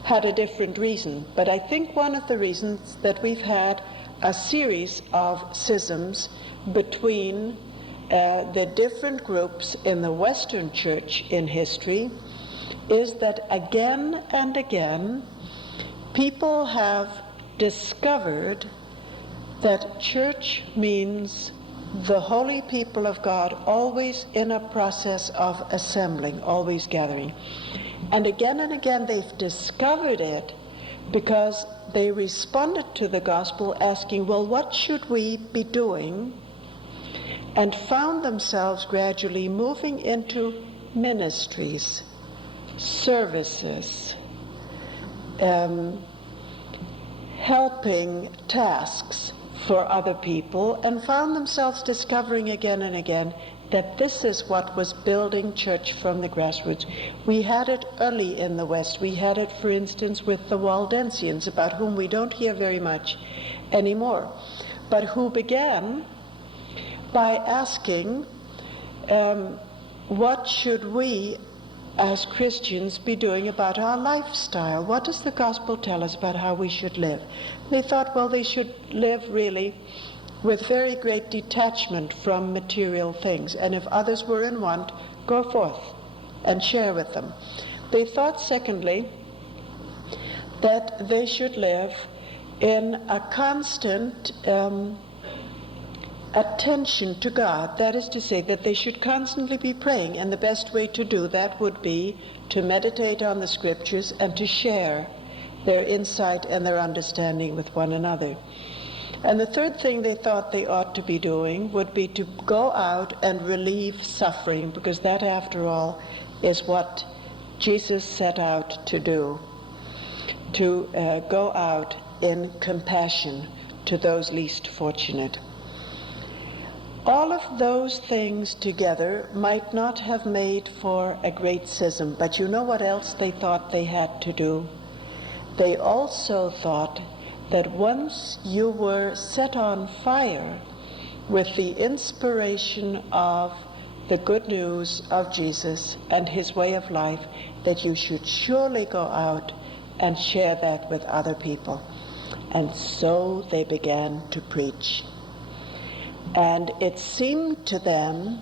had a different reason. But I think one of the reasons that we've had a series of schisms between the different groups in the Western Church in history is that again and again people have discovered that church means the holy people of God always in a process of assembling, always gathering. And again they've discovered it because they responded to the gospel asking, well, what should we be doing? And found themselves gradually moving into ministries, services, helping tasks for other people, and found themselves discovering again and again that this is what was building church from the grassroots. We had it early in the West. We had it, for instance, with the Waldensians, about whom we don't hear very much anymore, but who began by asking, what should we as Christians be doing about our lifestyle? What does the gospel tell us about how we should live? They thought, well, they should live really with very great detachment from material things, and if others were in want, go forth and share with them. They thought, secondly, that they should live in a constant attention to God. That is to say, that they should constantly be praying, and the best way to do that would be to meditate on the scriptures and to share their insight and their understanding with one another. And the third thing they thought they ought to be doing would be to go out and relieve suffering, because that, after all, is what Jesus set out to do, to go out in compassion to those least fortunate. All of those things together might not have made for a great schism, but you know what else they thought they had to do? They also thought that once you were set on fire with the inspiration of the good news of Jesus and his way of life, that you should surely go out and share that with other people. And so they began to preach. And it seemed to them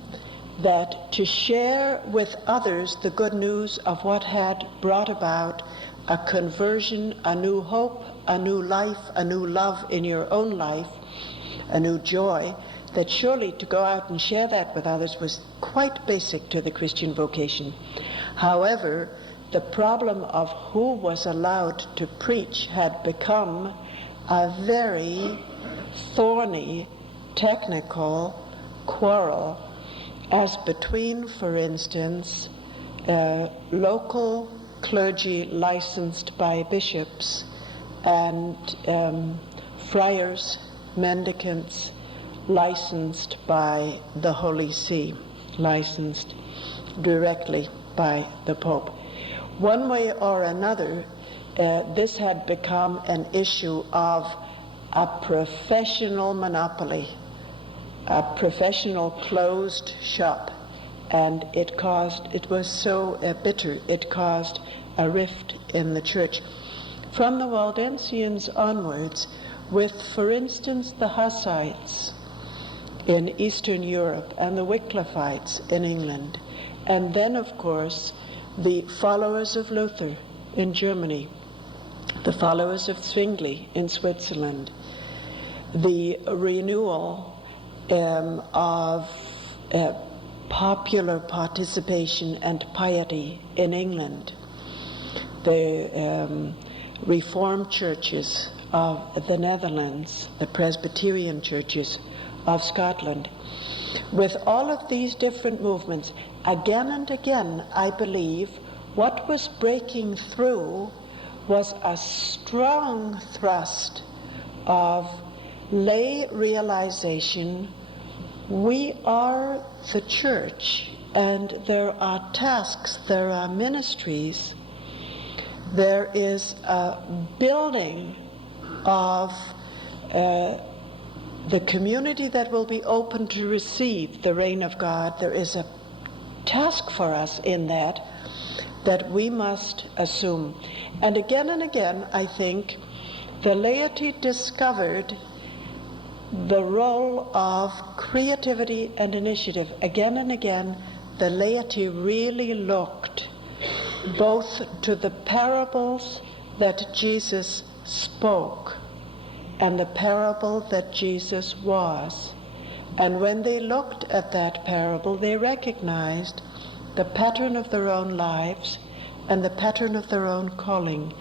that to share with others the good news of what had brought about a conversion, a new hope, a new life, a new love in your own life, a new joy, that surely to go out and share that with others was quite basic to the Christian vocation. However, the problem of who was allowed to preach had become a very thorny technical quarrel, as between, for instance, local clergy licensed by bishops and friars, mendicants licensed by the Holy See, licensed directly by the Pope. One way or another, this had become an issue of a professional monopoly, a professional closed shop, and it was so bitter, it caused a rift in the church. From the Waldensians onwards, with, for instance, the Hussites in Eastern Europe and the Wycliffites in England, and then, of course, the followers of Luther in Germany, the followers of Zwingli in Switzerland, the renewal of popular participation and piety in England, the Reformed churches of the Netherlands, the Presbyterian churches of Scotland. With all of these different movements, again and again, I believe, what was breaking through was a strong thrust of lay realization. We are the church, and there are tasks, there are ministries. There is a building of the community that will be open to receive the reign of God. There is a task for us in that we must assume. And again, I think the laity discovered the role of creativity and initiative. Again and again, the laity really looked both to the parables that Jesus spoke and the parable that Jesus was. And when they looked at that parable, they recognized the pattern of their own lives and the pattern of their own calling.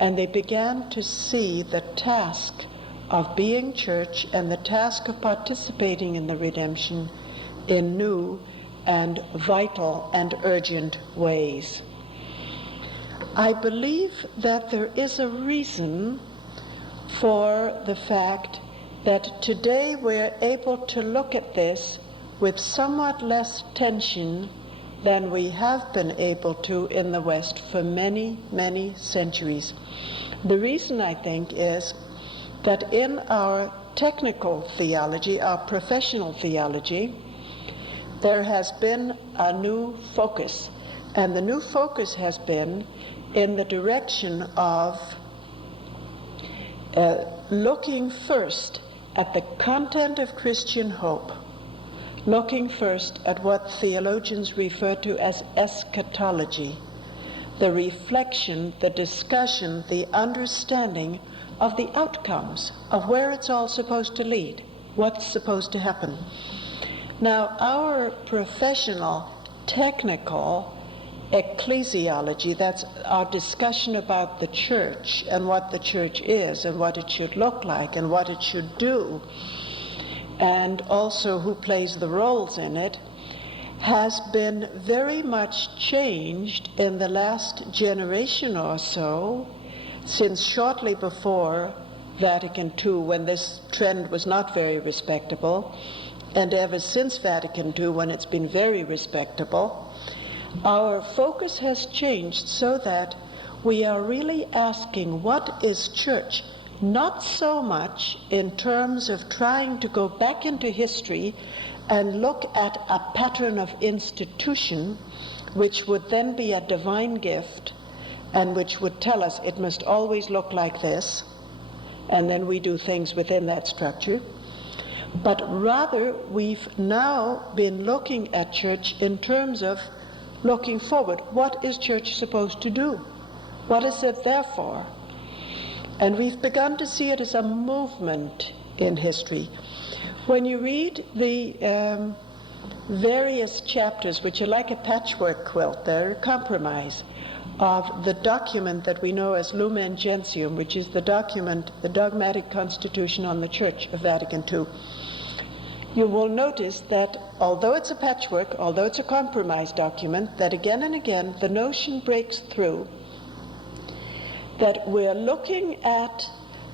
And they began to see the task of being church and the task of participating in the redemption in new and vital and urgent ways. I believe that there is a reason for the fact that today we're able to look at this with somewhat less tension than we have been able to in the West for many, many centuries. The reason, I think, is that in our technical theology, our professional theology, there has been a new focus. And the new focus has been in the direction of looking first at the content of Christian hope, looking first at what theologians refer to as eschatology, the reflection, the discussion, the understanding of the outcomes of where it's all supposed to lead, what's supposed to happen. Now, our professional, technical ecclesiology, that's our discussion about the church and what the church is and what it should look like and what it should do, and also who plays the roles in it, has been very much changed in the last generation or so, since shortly before Vatican II, when this trend was not very respectable, and ever since Vatican II, when it's been very respectable. Our focus has changed so that we are really asking, what is church? Not so much in terms of trying to go back into history and look at a pattern of institution, which would then be a divine gift and which would tell us it must always look like this, and then we do things within that structure. but rather we've now been looking at church in terms of looking forward. What is church supposed to do? What is it there for? And we've begun to see it as a movement in history. When you read the various chapters, which are like a patchwork quilt, they're a compromise of the document that we know as Lumen Gentium, which is the document, the dogmatic constitution on the Church of Vatican II. You will notice that although it's a patchwork, although it's a compromise document, that again and again the notion breaks through that we're looking at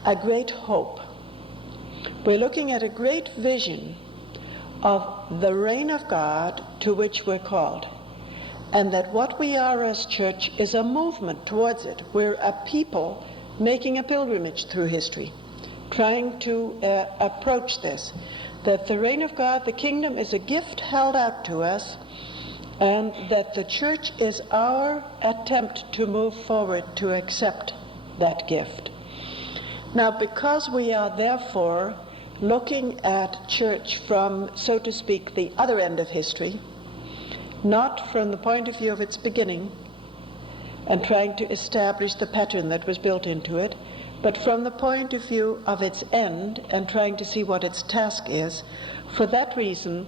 a great hope. We're looking at a great vision of the reign of God to which we're called. And that what we are as church is a movement towards it. We're a people making a pilgrimage through history, trying to approach this. That the reign of God, the kingdom, is a gift held out to us, and that the church is our attempt to move forward to accept that gift. Now, because we are therefore looking at church from, so to speak, the other end of history, not from the point of view of its beginning and trying to establish the pattern that was built into it, but from the point of view of its end and trying to see what its task is. For that reason,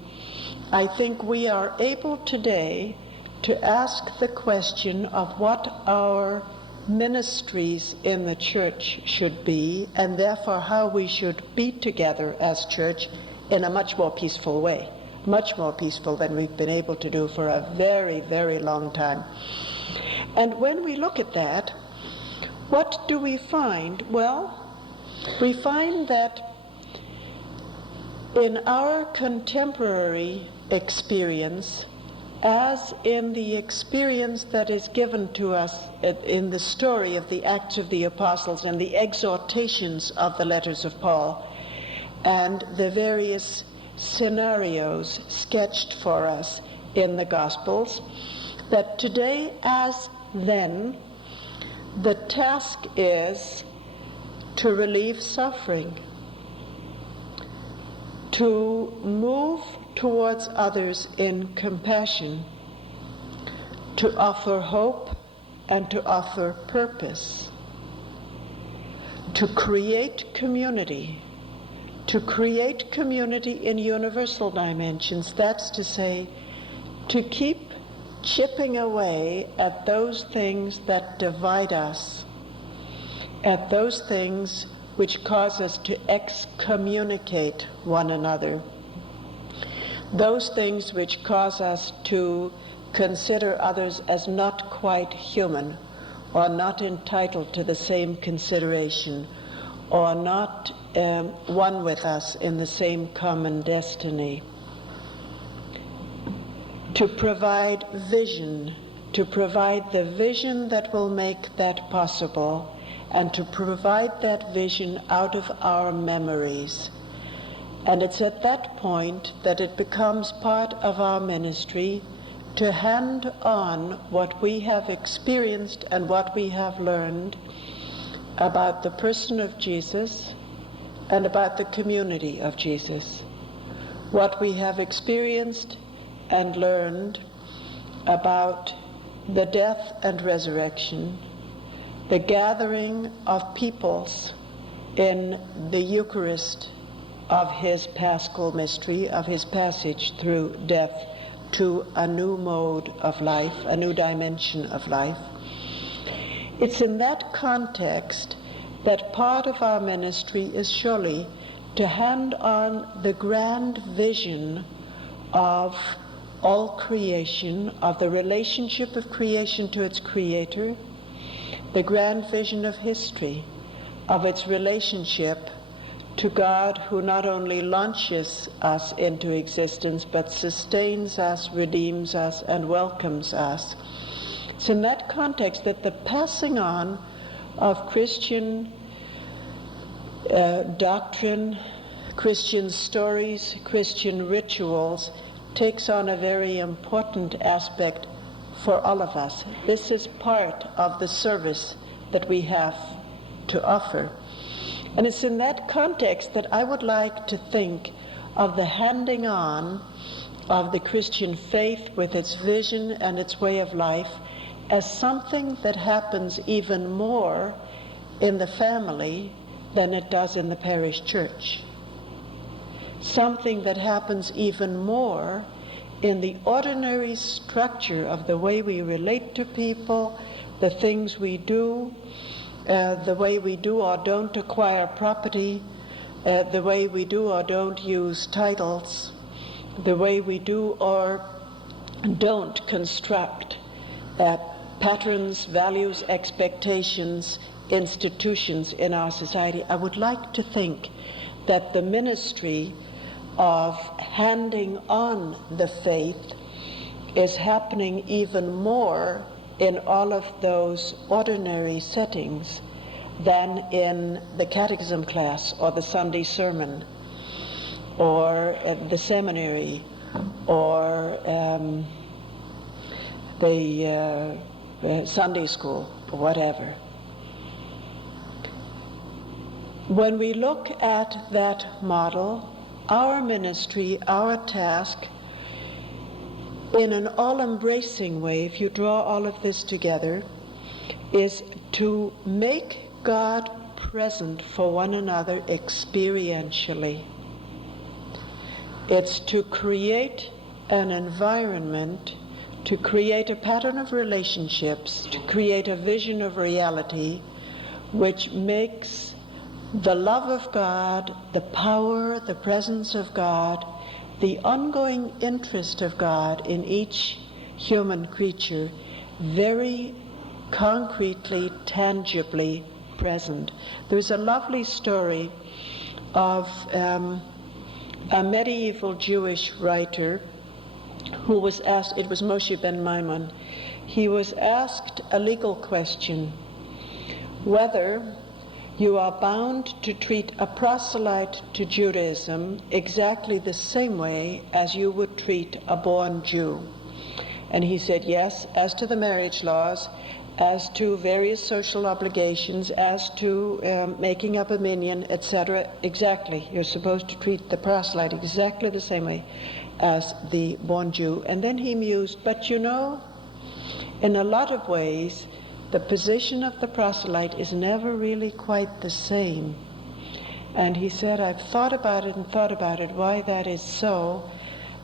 I think we are able today to ask the question of what our ministries in the church should be, and therefore how we should be together as church in a much more peaceful way, much more peaceful than we've been able to do for a very, very long time. And when we look at that, what do we find? Well, we find that in our contemporary experience, as in the experience that is given to us in the story of the Acts of the Apostles and the exhortations of the letters of Paul and the various scenarios sketched for us in the Gospels, that today as then, the task is to relieve suffering, to move towards others in compassion, to offer hope and to offer purpose, to create community in universal dimensions. That's to say, to keep chipping away at those things that divide us, at those things which cause us to excommunicate one another, those things which cause us to consider others as not quite human, or not entitled to the same consideration, or not one with us in the same common destiny. To provide vision, to provide the vision that will make that possible, and to provide that vision out of our memories. And it's at that point that it becomes part of our ministry to hand on what we have experienced and what we have learned about the person of Jesus and about the community of Jesus. What we have experienced and learned about the death and resurrection, the gathering of peoples in the Eucharist of his Paschal mystery, of his passage through death to a new mode of life, a new dimension of life. It's in that context that part of our ministry is surely to hand on the grand vision of all creation, of the relationship of creation to its creator, the grand vision of history, of its relationship to God, who not only launches us into existence, but sustains us, redeems us, and welcomes us. It's in that context that the passing on of Christian doctrine, Christian stories, Christian rituals takes on a very important aspect for all of us. This is part of the service that we have to offer. And it's in that context that I would like to think of the handing on of the Christian faith with its vision and its way of life as something that happens even more in the family than it does in the parish church. Something that happens even more in the ordinary structure of the way we relate to people, the things we do, the way we do or don't acquire property, the way we do or don't use titles, the way we do or don't construct patterns, values, expectations, institutions in our society. I would like to think that the ministry of handing on the faith is happening even more in all of those ordinary settings than in the catechism class or the Sunday sermon or the seminary or the Sunday school, or whatever. When we look at that model, our ministry, our task, in an all-embracing way, if you draw all of this together, is to make God present for one another experientially. It's to create an environment, to create a pattern of relationships, to create a vision of reality which makes the love of God, the power, the presence of God, the ongoing interest of God in each human creature very concretely, tangibly present. There's a lovely story of a medieval Jewish writer who was asked, it was Moshe ben Maimon, he was asked a legal question, whether you are bound to treat a proselyte to Judaism exactly the same way as you would treat a born Jew. And he said, yes, as to the marriage laws, as to various social obligations, as to making up a minyan, etc. Exactly. You're supposed to treat the proselyte exactly the same way as the born Jew. And then he mused, but you know, in a lot of ways, the position of the proselyte is never really quite the same. And he said, I've thought about it and thought about it, why that is so.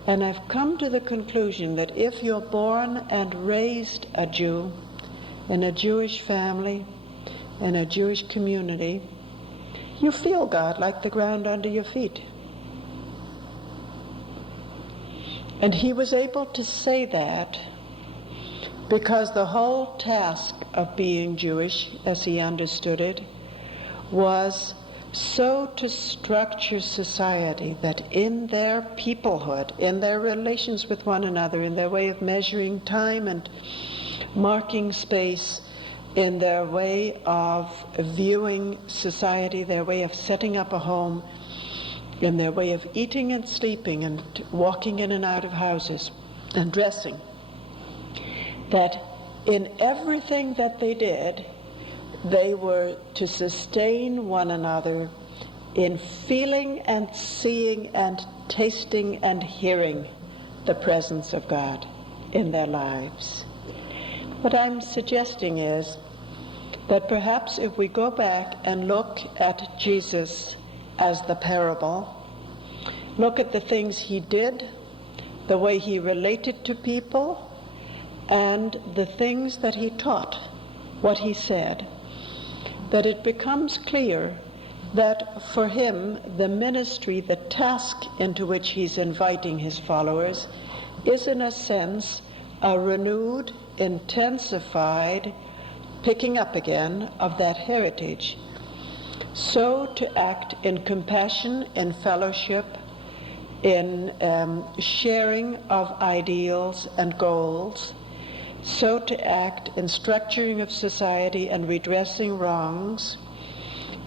And I've come to the conclusion that if you're born and raised a Jew, in a Jewish family, in a Jewish community, you feel God like the ground under your feet. And he was able to say that because the whole task of being Jewish, as he understood it, was so to structure society that in their peoplehood, in their relations with one another, in their way of measuring time and marking space, in their way of viewing society, their way of setting up a home, in their way of eating and sleeping and walking in and out of houses and dressing, that in everything that they did, they were to sustain one another in feeling and seeing and tasting and hearing the presence of God in their lives. What I'm suggesting is that perhaps if we go back and look at Jesus as the parable, look at the things he did, the way he related to people, and the things that he taught, what he said, that it becomes clear that for him the ministry, the task into which he's inviting his followers, is in a sense a renewed, intensified picking up again of that heritage. So to act in compassion, in fellowship, in sharing of ideals and goals, so to act in structuring of society and redressing wrongs,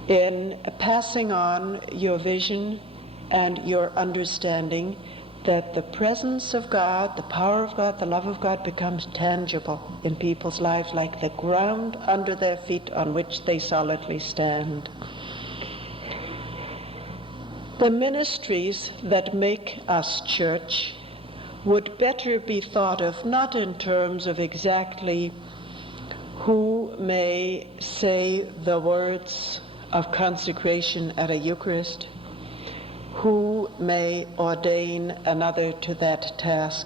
in passing on your vision and your understanding that the presence of God, the power of God, the love of God becomes tangible in people's lives like the ground under their feet on which they solidly stand. The ministries that make us church would better be thought of not in terms of exactly who may say the words of consecration at a Eucharist, who may ordain another to that task,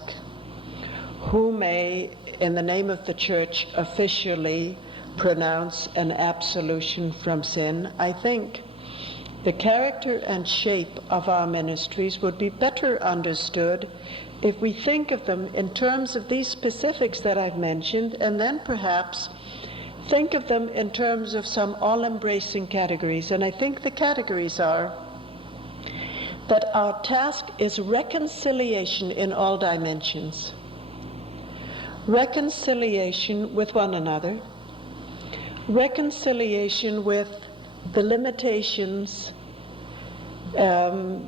who may, in the name of the church, officially pronounce an absolution from sin. I think the character and shape of our ministries would be better understood if we think of them in terms of these specifics that I've mentioned, and then perhaps think of them in terms of some all-embracing categories. And I think the categories are that our task is reconciliation in all dimensions. Reconciliation with one another, reconciliation with the limitations, the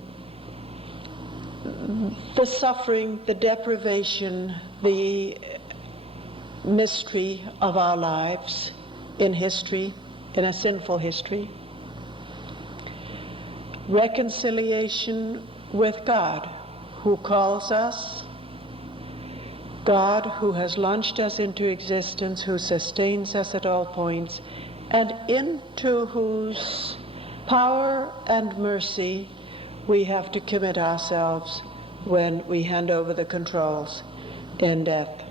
suffering, the deprivation, the mystery of our lives in history, in a sinful history. Reconciliation with God, who calls us, God who has launched us into existence, who sustains us at all points, and into whose power and mercy we have to commit ourselves when we hand over the controls in death.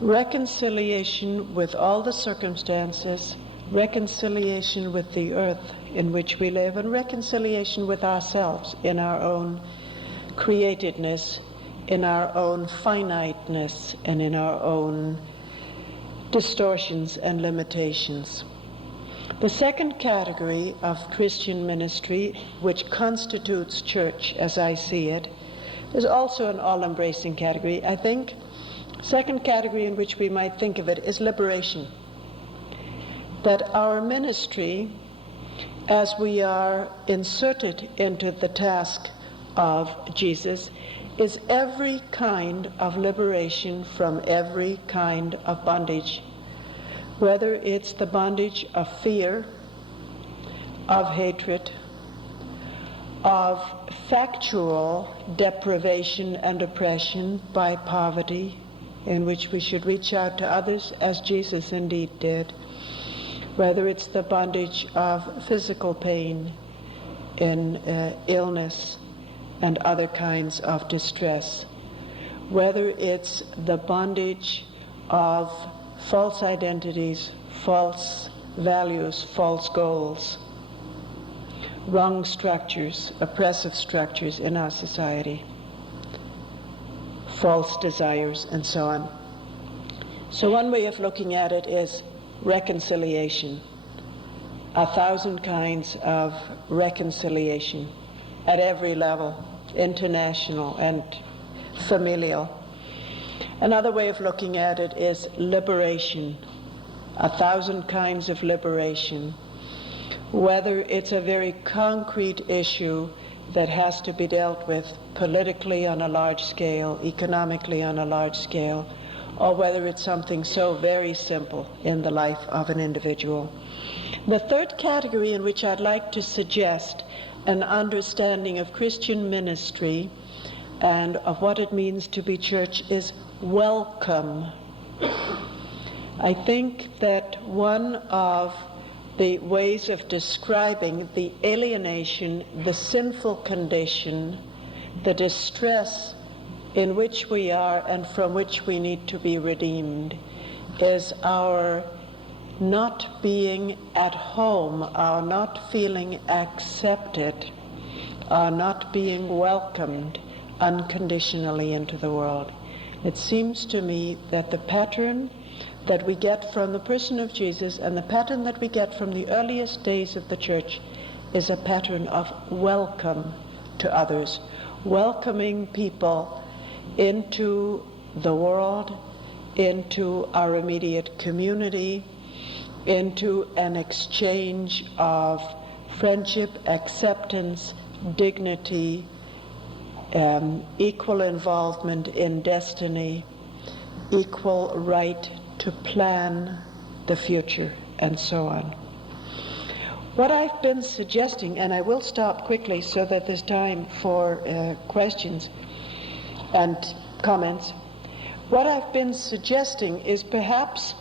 Reconciliation with all the circumstances, reconciliation with the earth in which we live, and reconciliation with ourselves in our own createdness, in our own finiteness, and in our own distortions and limitations. The second category of Christian ministry, which constitutes church as I see it, is also an all-embracing category. I think second category in which we might think of it is liberation. That our ministry, as we are inserted into the task of Jesus, is every kind of liberation from every kind of bondage, whether it's the bondage of fear, of hatred, of factual deprivation and oppression by poverty, in which we should reach out to others as Jesus indeed did, whether it's the bondage of physical pain in illness and other kinds of distress, whether it's the bondage of false identities, false values, false goals, wrong structures, oppressive structures in our society, false desires, and so on. So one way of looking at it is reconciliation, 1,000 kinds of reconciliation at every level, international and familial. Another way of looking at it is liberation, 1,000 kinds of liberation, whether it's a very concrete issue that has to be dealt with politically on a large scale, economically on a large scale, or whether it's something so very simple in the life of an individual. The third category in which I'd like to suggest an understanding of Christian ministry and of what it means to be church is welcome. I think that one of the ways of describing the alienation, the sinful condition, the distress in which we are and from which we need to be redeemed is our not being at home, our not feeling accepted, our not being welcomed unconditionally into the world. It seems to me that the pattern that we get from the person of Jesus and the pattern that we get from the earliest days of the church is a pattern of welcome to others, welcoming people into the world, into our immediate community, into an exchange of friendship, acceptance, dignity, equal involvement in destiny, equal right to plan the future, and so on. What I've been suggesting, and I will stop quickly so that there's time for questions and comments. What I've been suggesting is perhaps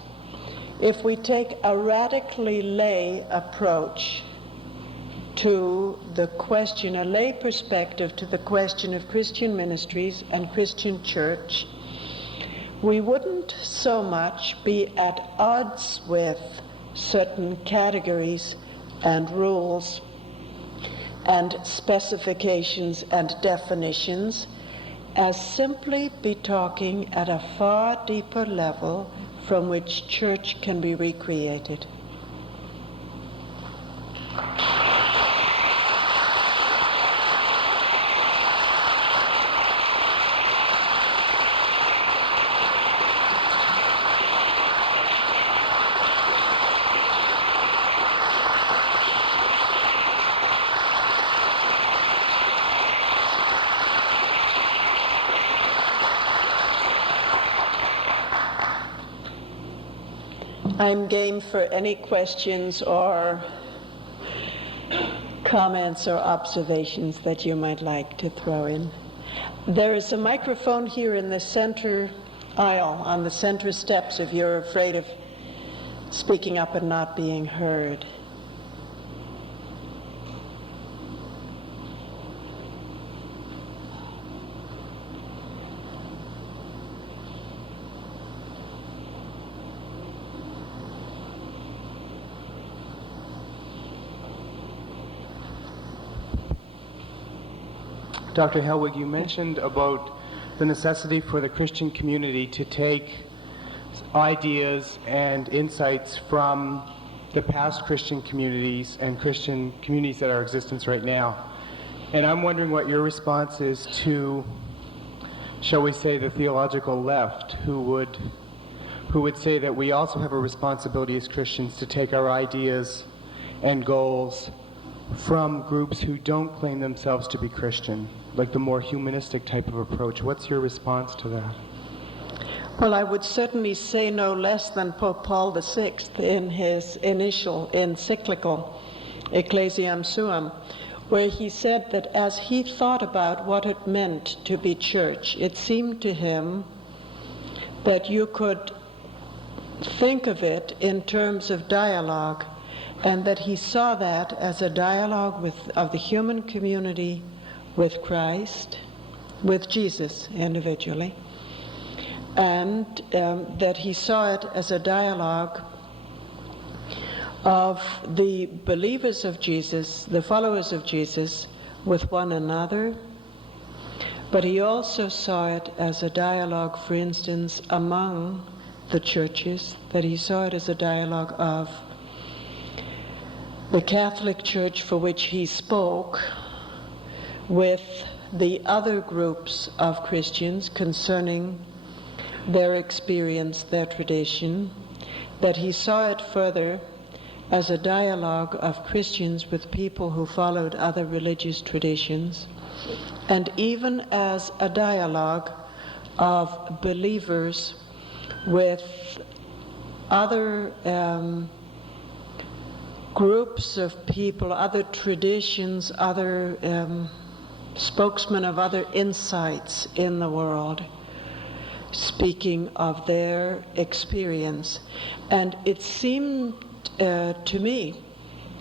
if we take a radically lay approach to the question, a lay perspective to the question of Christian ministries and Christian church, we wouldn't so much be at odds with certain categories and rules and specifications and definitions, as simply be talking at a far deeper level from which church can be recreated. I'm game for any questions or comments or observations that you might like to throw in. There is a microphone here in the center aisle, on the center steps, if you're afraid of speaking up and not being heard. Dr. Hellwig, you mentioned about the necessity for the Christian community to take ideas and insights from the past Christian communities and Christian communities that are in existence right now. And I'm wondering what your response is to, shall we say, the theological left, who would say that we also have a responsibility as Christians to take our ideas and goals from groups who don't claim themselves to be Christian, like the more humanistic type of approach. What's your response to that? Well, I would certainly say no less than Pope Paul VI in his initial encyclical, Ecclesiam Suam, where he said that as he thought about what it meant to be church, it seemed to him that you could think of it in terms of dialogue, and that he saw that as a dialogue of the human community with Christ, with Jesus individually, and that he saw it as a dialogue of the believers of Jesus, the followers of Jesus, with one another. But he also saw it as a dialogue, for instance, among the churches, that he saw it as a dialogue of the Catholic Church, for which he spoke, with the other groups of Christians concerning their experience, their tradition, that he saw it further as a dialogue of Christians with people who followed other religious traditions, and even as a dialogue of believers with other groups of people, other traditions, other spokesmen of other insights in the world, speaking of their experience. And it seemed to me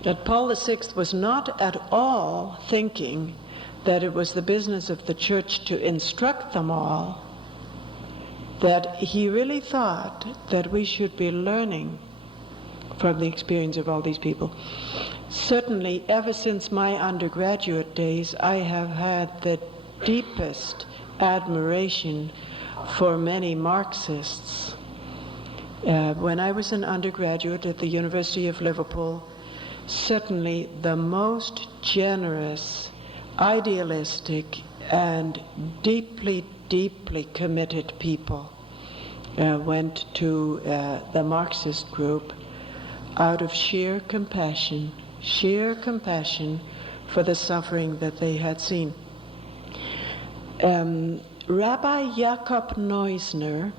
that Paul VI was not at all thinking that it was the business of the church to instruct them all, that he really thought that we should be learning from the experience of all these people. Certainly, ever since my undergraduate days, I have had the deepest admiration for many Marxists. When I was an undergraduate at the University of Liverpool, certainly the most generous, idealistic, and deeply, deeply committed people went to the Marxist group out of sheer compassion for the suffering that they had seen. Rabbi Jacob Neusner,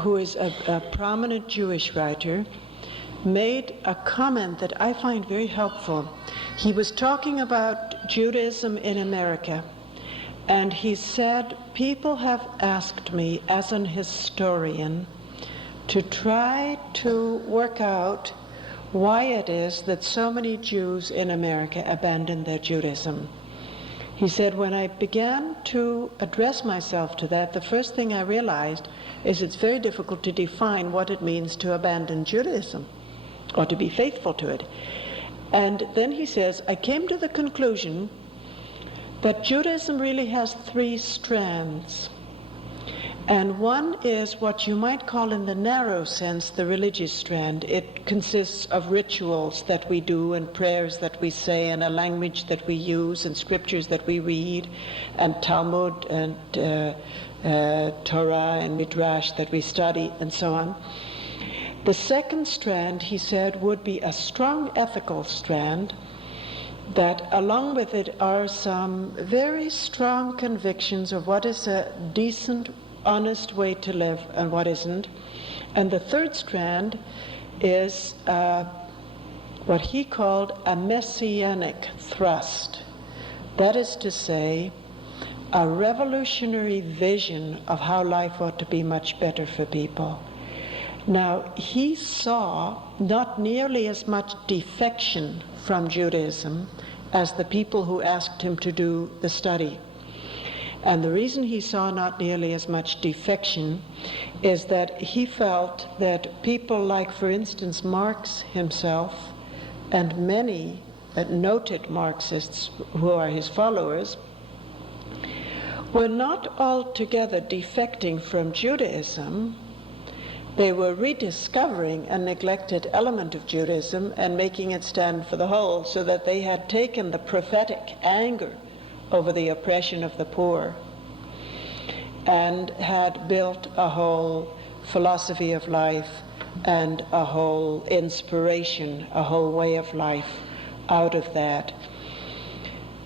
who is a prominent Jewish writer, made a comment that I find very helpful. He was talking about Judaism in America, and he said, people have asked me as an historian to try to work out why it is that so many Jews in America abandoned their Judaism. He said, when I began to address myself to that, the first thing I realized is it's very difficult to define what it means to abandon Judaism or to be faithful to it. And then he says, I came to the conclusion that Judaism really has three strands. And one is what you might call in the narrow sense the religious strand. It consists of rituals that we do and prayers that we say and a language that we use and scriptures that we read and Talmud and Torah and Midrash that we study and so on. The second strand, he said, would be a strong ethical strand that along with it are some very strong convictions of what is a decent, honest way to live and what isn't. And the third strand is what he called a messianic thrust. That is to say, a revolutionary vision of how life ought to be much better for people. Now, he saw not nearly as much defection from Judaism as the people who asked him to do the study. And the reason he saw not nearly as much defection is that he felt that people like, for instance, Marx himself and many noted Marxists who are his followers were not altogether defecting from Judaism. They were rediscovering a neglected element of Judaism and making it stand for the whole, so that they had taken the prophetic anger over the oppression of the poor and had built a whole philosophy of life and a whole inspiration, a whole way of life out of that.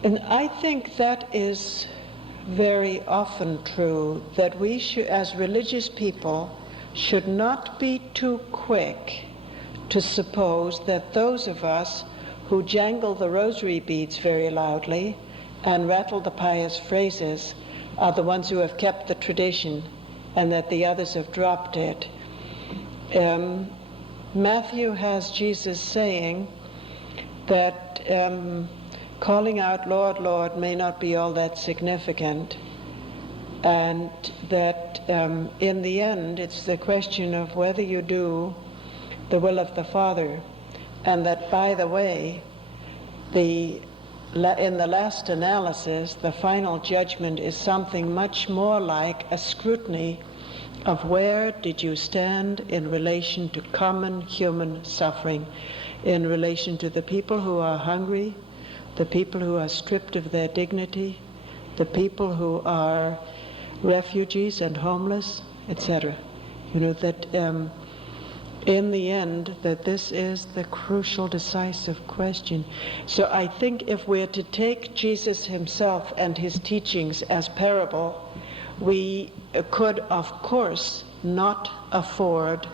And I think that is very often true, that we should, as religious people, should not be too quick to suppose that those of us who jangle the rosary beads very loudly and rattle the pious phrases are the ones who have kept the tradition and that the others have dropped it. Matthew has Jesus saying that calling out, Lord, Lord, may not be all that significant, and that in the end it's the question of whether you do the will of the Father, and that, by the way, in the last analysis, the final judgment is something much more like a scrutiny of where did you stand in relation to common human suffering, in relation to the people who are hungry, the people who are stripped of their dignity, the people who are refugees and homeless, etc. You know, that in the end, that this is the crucial, decisive question. So I think if we're to take Jesus himself and his teachings as parable, we could, of course, not afford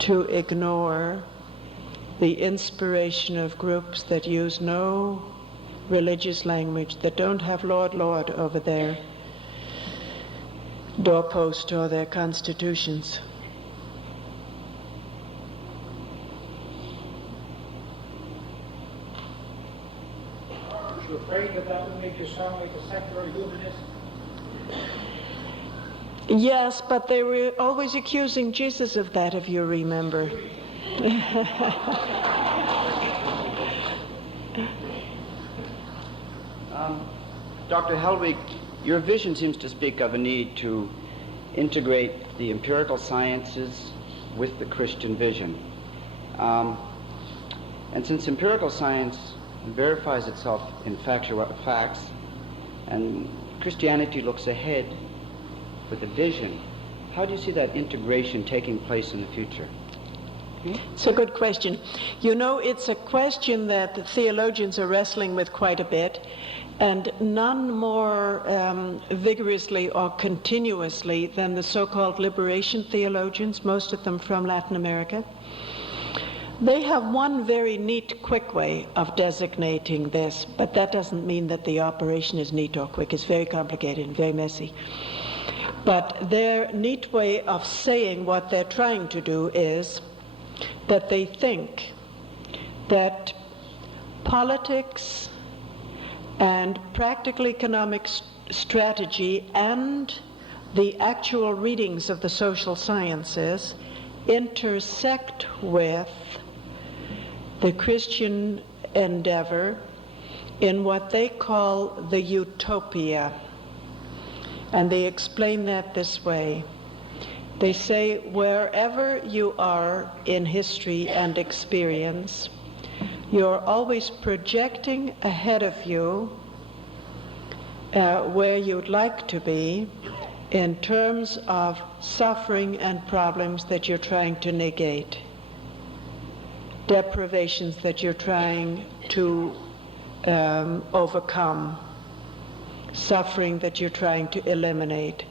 to ignore the inspiration of groups that use no religious language, that don't have Lord, Lord over their doorpost or their constitutions. You're afraid that would make you sound like a secular humanist? Yes, but they were always accusing Jesus of that, if you remember. Dr. Hellwig, your vision seems to speak of a need to integrate the empirical sciences with the Christian vision. And since empirical science verifies itself in facts, and Christianity looks ahead with a vision, how do you see that integration taking place in the future? It's a good question. You know, it's a question that the theologians are wrestling with quite a bit, and none more vigorously or continuously than the so-called liberation theologians, most of them from Latin America. They have one very neat, quick way of designating this, but that doesn't mean that the operation is neat or quick. It's very complicated and very messy. But their neat way of saying what they're trying to do is that they think that politics and practical economic strategy and the actual readings of the social sciences intersect with the Christian endeavor in what they call the utopia. And they explain that this way. They say, wherever you are in history and experience, you're always projecting ahead of you where you'd like to be in terms of suffering and problems that you're trying to negate, deprivations that you're trying to overcome, suffering that you're trying to eliminate,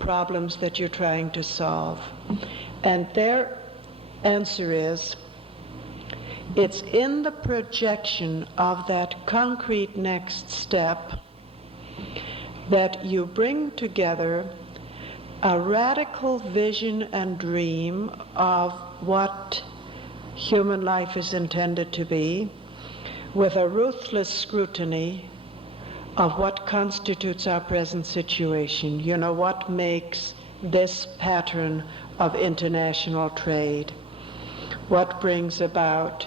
problems that you're trying to solve. And their answer is, it's in the projection of that concrete next step that you bring together a radical vision and dream of what human life is intended to be, with a ruthless scrutiny of what constitutes our present situation. You know, what makes this pattern of international trade? What brings about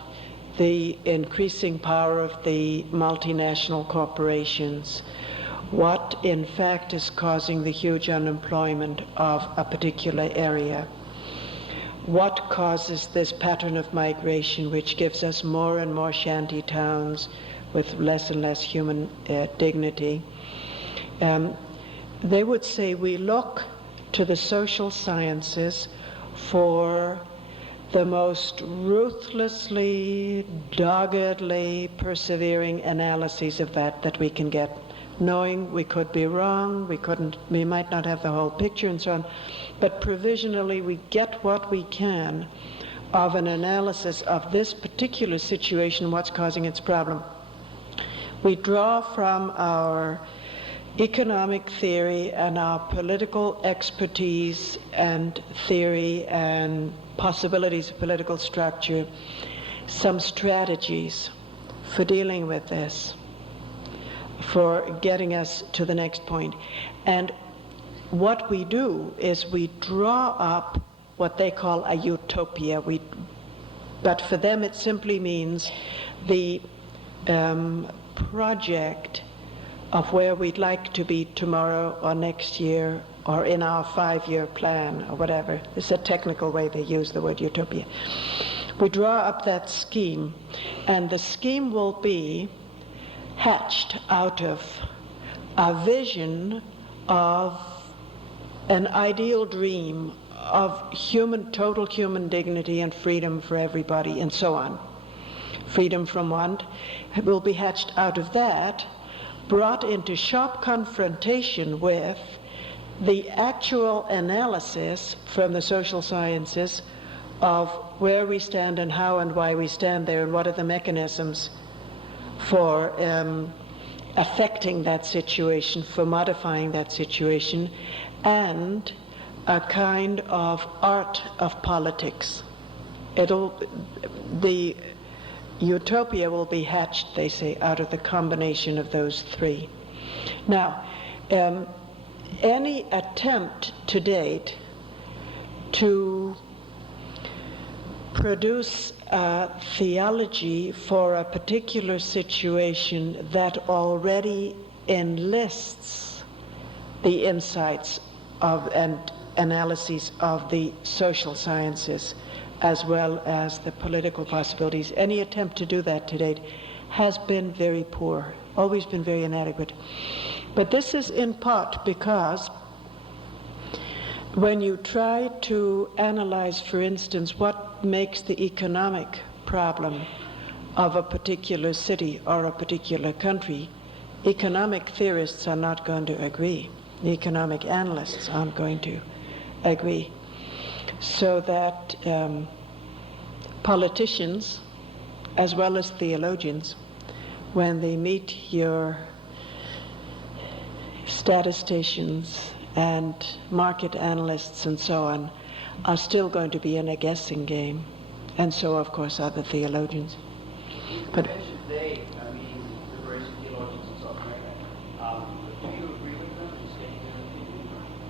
the increasing power of the multinational corporations? What, in fact, is causing the huge unemployment of a particular area? What causes this pattern of migration, which gives us more and more shanty towns with less and less human dignity? They would say we look to the social sciences for the most ruthlessly, doggedly persevering analyses of that we can get, knowing we could be wrong, we might not have the whole picture and so on, but provisionally we get what we can of an analysis of this particular situation, what's causing its problem. We draw from our economic theory and our political expertise and theory and possibilities of political structure some strategies for dealing with this, for getting us to the next point. And what we do is we draw up what they call a utopia. But for them it simply means the project of where we'd like to be tomorrow or next year or in our 5-year plan or whatever. It's a technical way they use the word utopia. We draw up that scheme, and the scheme will be hatched out of a vision of an ideal dream of total human dignity and freedom for everybody and so on. Freedom from want will be hatched out of that, brought into sharp confrontation with the actual analysis from the social sciences of where we stand and how and why we stand there and what are the mechanisms for affecting that situation, for modifying that situation, and a kind of art of politics. The utopia will be hatched, they say, out of the combination of those three. Now, any attempt to date to produce a theology for a particular situation that already enlists the insights of and analyses of the social sciences as well as the political possibilities, any attempt to do that to date has been very poor, always been very inadequate. But this is in part because when you try to analyze, for instance, what makes the economic problem of a particular city or a particular country economic theorists are not going to agree. The economic analysts aren't going to agree. So that politicians, as well as theologians, when they meet your statisticians and market analysts and so on, are still going to be in a guessing game. And so, of course, are the theologians. But you mentioned they, I mean, the various theologians in South America. Do you agree with them in stating their opinion?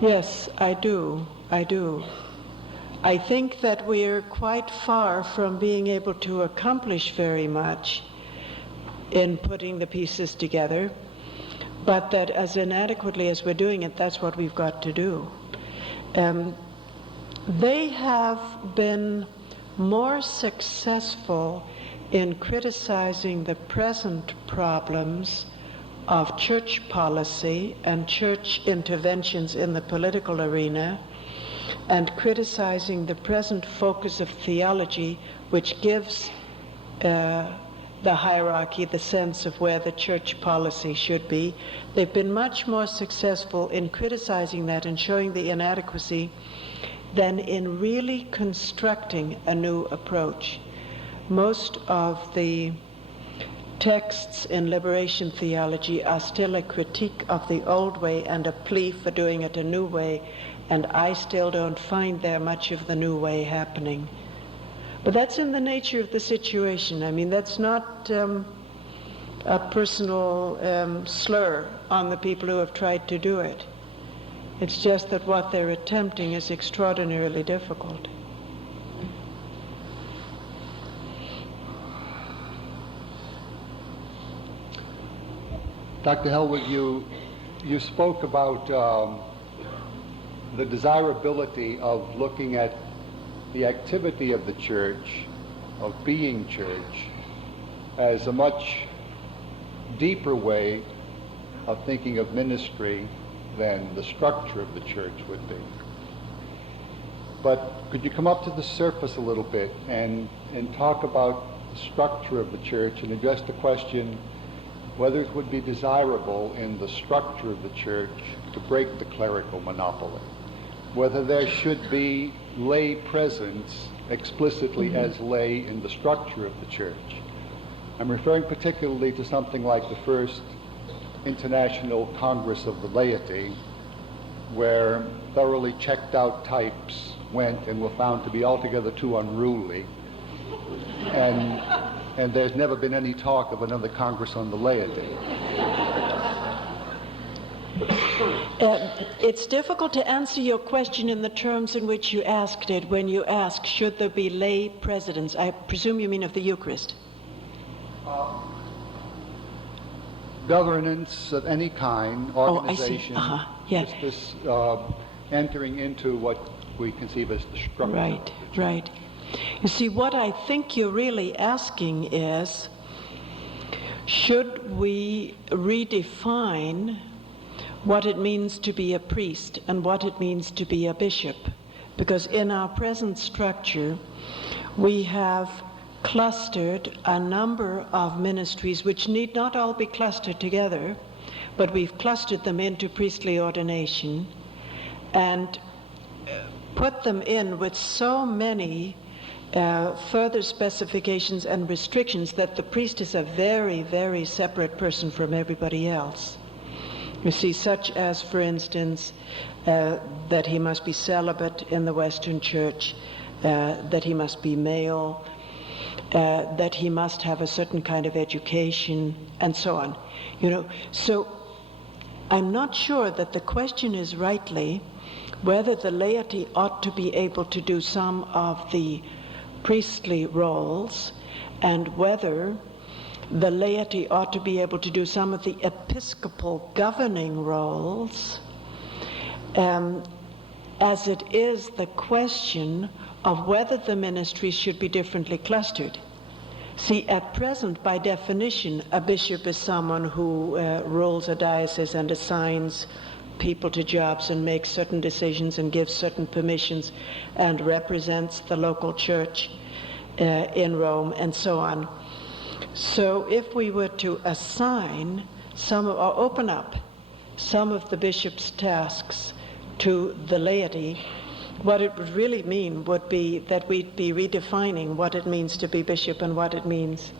yes, I do. I think that we're quite far from being able to accomplish very much in putting the pieces together, but that as inadequately as we're doing it, that's what we've got to do. They have been more successful in criticizing the present problems of church policy and church interventions in the political arena, and criticizing the present focus of theology, which gives the hierarchy, the sense of where the church policy should be. They've been much more successful in criticizing that and showing the inadequacy than in really constructing a new approach. Most of the texts in liberation theology are still a critique of the old way and a plea for doing it a new way, and I still don't find there much of the new way happening. But that's in the nature of the situation. I mean, that's not a personal slur on the people who have tried to do it. It's just that what they're attempting is extraordinarily difficult. Dr. Hellwig, you spoke about the desirability of looking at the activity of the church, of being church, as a much deeper way of thinking of ministry than the structure of the church would be. But could you come up to the surface a little bit and talk about the structure of the church and address the question whether it would be desirable in the structure of the church to break the clerical monopoly, whether there should be lay presence explicitly as lay in the structure of the church. I'm referring particularly to something like the first International Congress of the Laity, where thoroughly checked out types went and were found to be altogether too unruly. And there's never been any talk of another Congress on the laity. It's difficult to answer your question in the terms in which you asked it when you ask, should there be lay presidents? I presume you mean of the Eucharist. Governance of any kind, organization, Yeah. this entering into what we conceive as the structure. Right. You see, what I think you're really asking is, should we redefine what it means to be a priest and what it means to be a bishop? Because in our present structure, we have clustered a number of ministries which need not all be clustered together, but we've clustered them into priestly ordination and put them in with so many further specifications and restrictions that the priest is a very, very separate person from everybody else. You see, such as, for instance, that he must be celibate in the Western Church, that he must be male, that he must have a certain kind of education, and so on. So I'm not sure that the question is rightly whether the laity ought to be able to do some of the priestly roles and whether the laity ought to be able to do some of the episcopal governing roles, as it is the question of whether the ministries should be differently clustered. See, at present, by definition, a bishop is someone who rules a diocese and assigns people to jobs and makes certain decisions and gives certain permissions and represents the local church in Rome and so on. So if we were to assign or open up some of the bishop's tasks to the laity, what it would really mean would be that we'd be redefining what it means to be bishop and what it means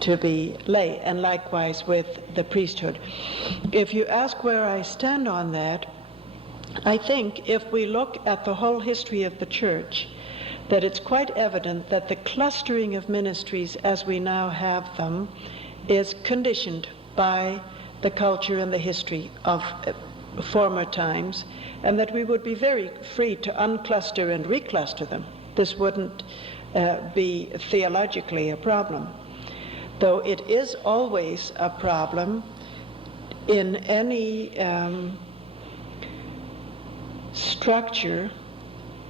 to be lay, and likewise with the priesthood. If you ask where I stand on that, I think if we look at the whole history of the church, that it's quite evident that the clustering of ministries as we now have them is conditioned by the culture and the history of former times, and that we would be very free to uncluster and recluster them. This wouldn't be theologically a problem, though it is always a problem in any structure,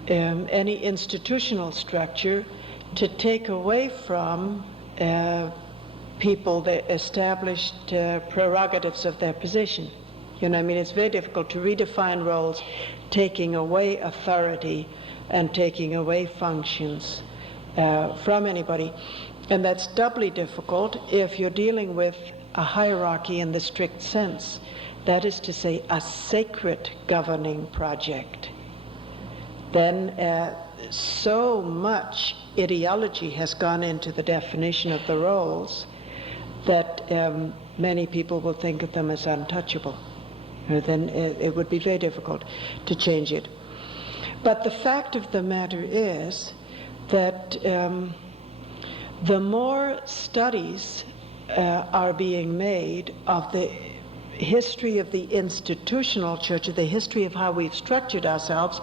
any institutional structure, to take away from people the established prerogatives of their position. You know, I mean, it's very difficult to redefine roles, taking away authority and taking away functions from anybody. And that's doubly difficult if you're dealing with a hierarchy in the strict sense. That is to say, a sacred governing project. Then so much ideology has gone into the definition of the roles that many people will think of them as untouchable. Then it would be very difficult to change it. But the fact of the matter is that the more studies are being made of the history of the institutional church, the history of how we've structured ourselves,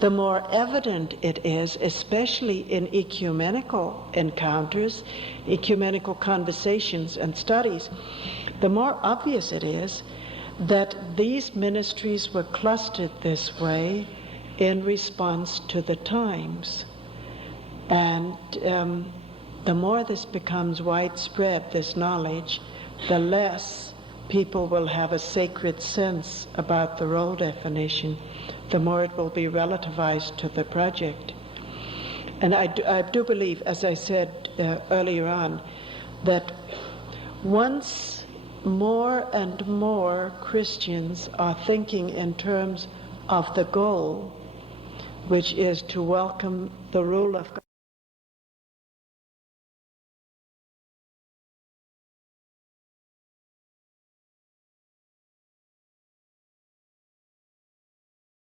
the more evident it is, especially in ecumenical encounters, ecumenical conversations and studies, the more obvious it is that these ministries were clustered this way in response to the times. And the more this becomes widespread, this knowledge, the less people will have a sacred sense about the role definition, the more it will be relativized to the project. And I do believe, as I said earlier on, that once more and more Christians are thinking in terms of the goal, which is to welcome the rule of God